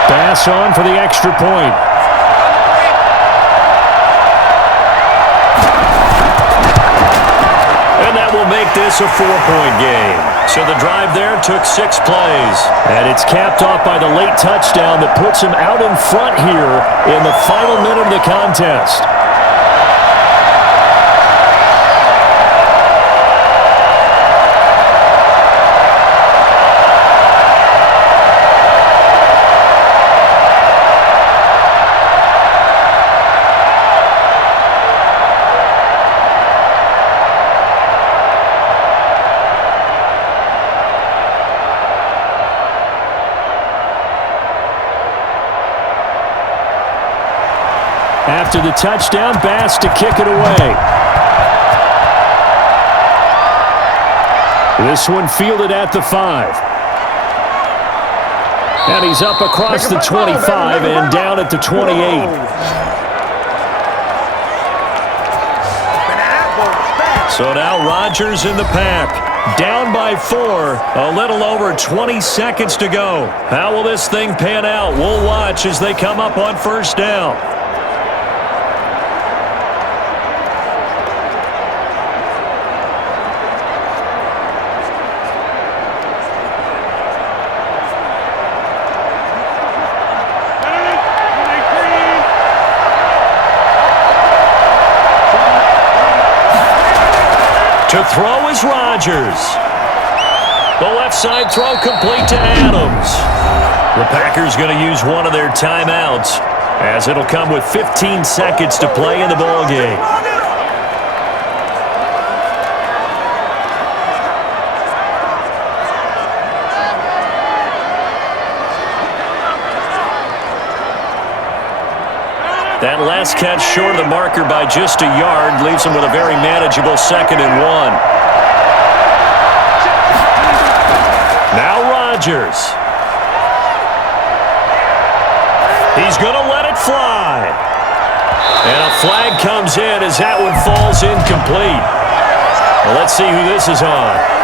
Pass on for the extra point. And that will make this a 4-point game. So the drive there took 6 plays. And it's capped off by the late touchdown that puts him out in front here in the final minute of the contest. After the touchdown, Bass to kick it away. This one fielded at the 5. And he's up across the 25 and down at the 28. So now Rodgers in the pack. Down by 4, a little over 20 seconds to go. How will this thing pan out? We'll watch as they come up on first down. To throw is Rodgers. The left side throw complete to Adams. The Packers going to use one of their timeouts as it'll come with 15 seconds to play in the ballgame. That last catch short of the marker by just a yard leaves him with a very manageable 2nd and 1. Now Rodgers. He's going to let it fly. And a flag comes in as that one falls incomplete. Well, let's see who this is on.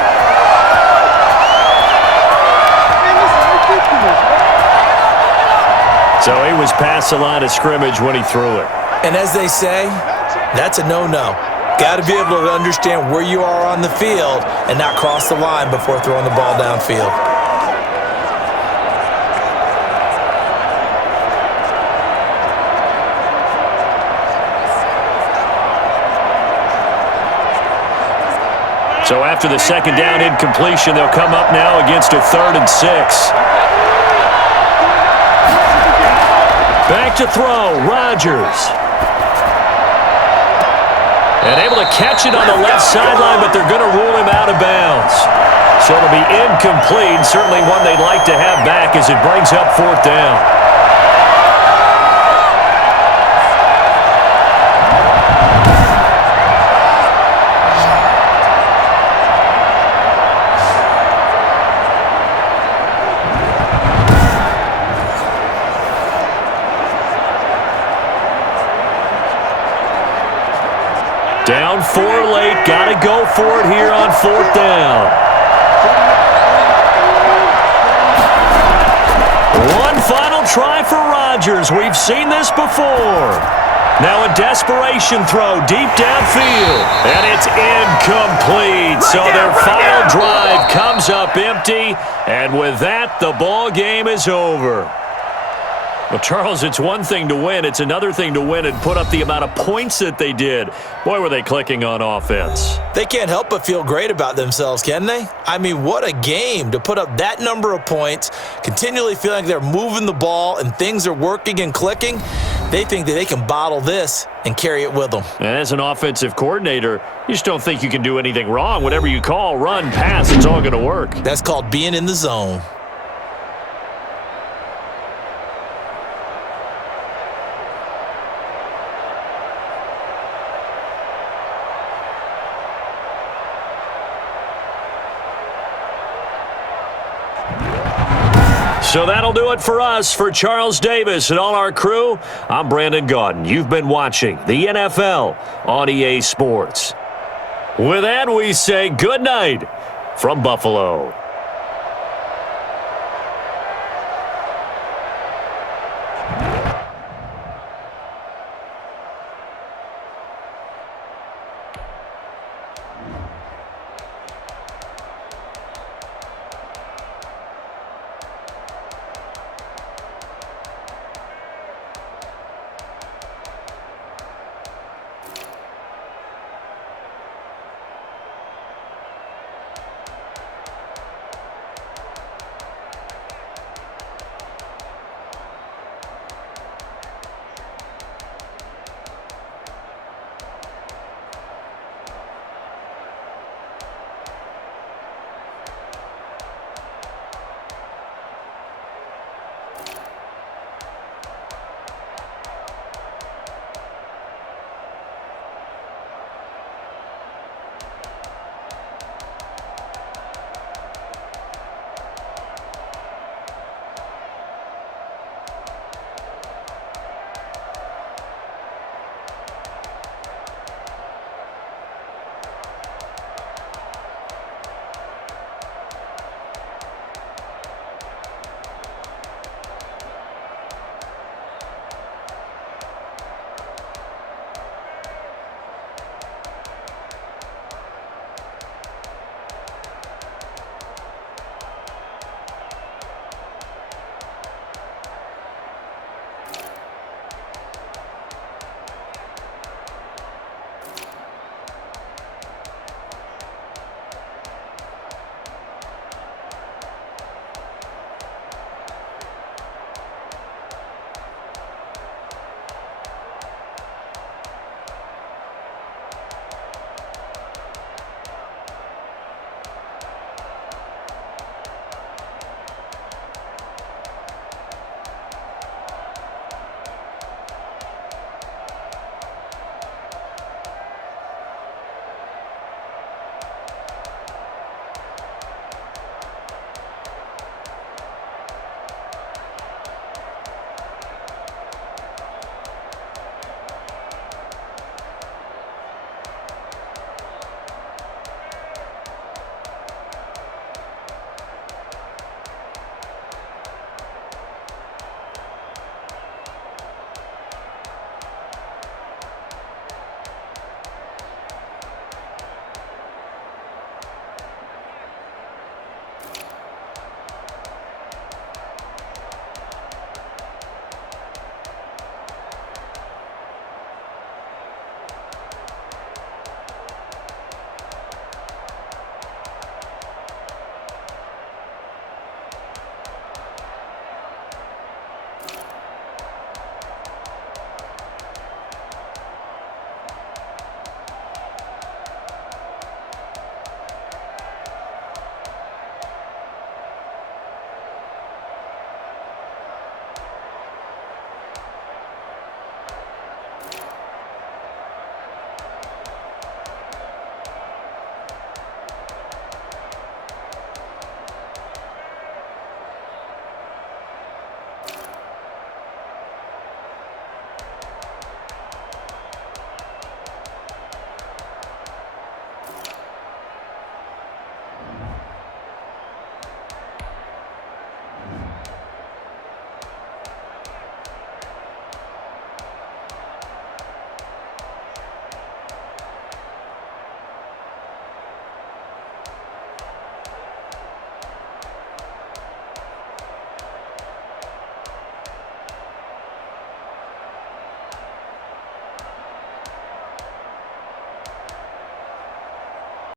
So he was past the line of scrimmage when he threw it. And as they say, that's a no-no. Got to be able to understand where you are on the field and not cross the line before throwing the ball downfield. So after the 2nd down incompletion, they'll come up now against a 3rd and 6. Back to throw, Rodgers. And able to catch it on the left sideline, but they're going to rule him out of bounds. So it'll be incomplete, certainly one they'd like to have back as it brings up 4th down. go for it here on 4th down. One final try for Rodgers. We've seen this before. Now a desperation throw deep downfield. And it's incomplete. So their final drive comes up empty. And with that, the ball game is over. Well, Charles, it's one thing to win. It's another thing to win and put up the amount of points that they did. Boy, were they clicking on offense. They can't help but feel great about themselves, can they? I mean, what a game to put up that number of points, continually feeling like they're moving the ball and things are working and clicking. They think that they can bottle this and carry it with them. And as an offensive coordinator, you just don't think you can do anything wrong. Whatever you call, run, pass, it's all going to work. That's called being in the zone. So that'll do it for us. For Charles Davis and all our crew, I'm Brandon Gaudin. You've been watching the NFL on EA Sports. With that, we say good night from Buffalo.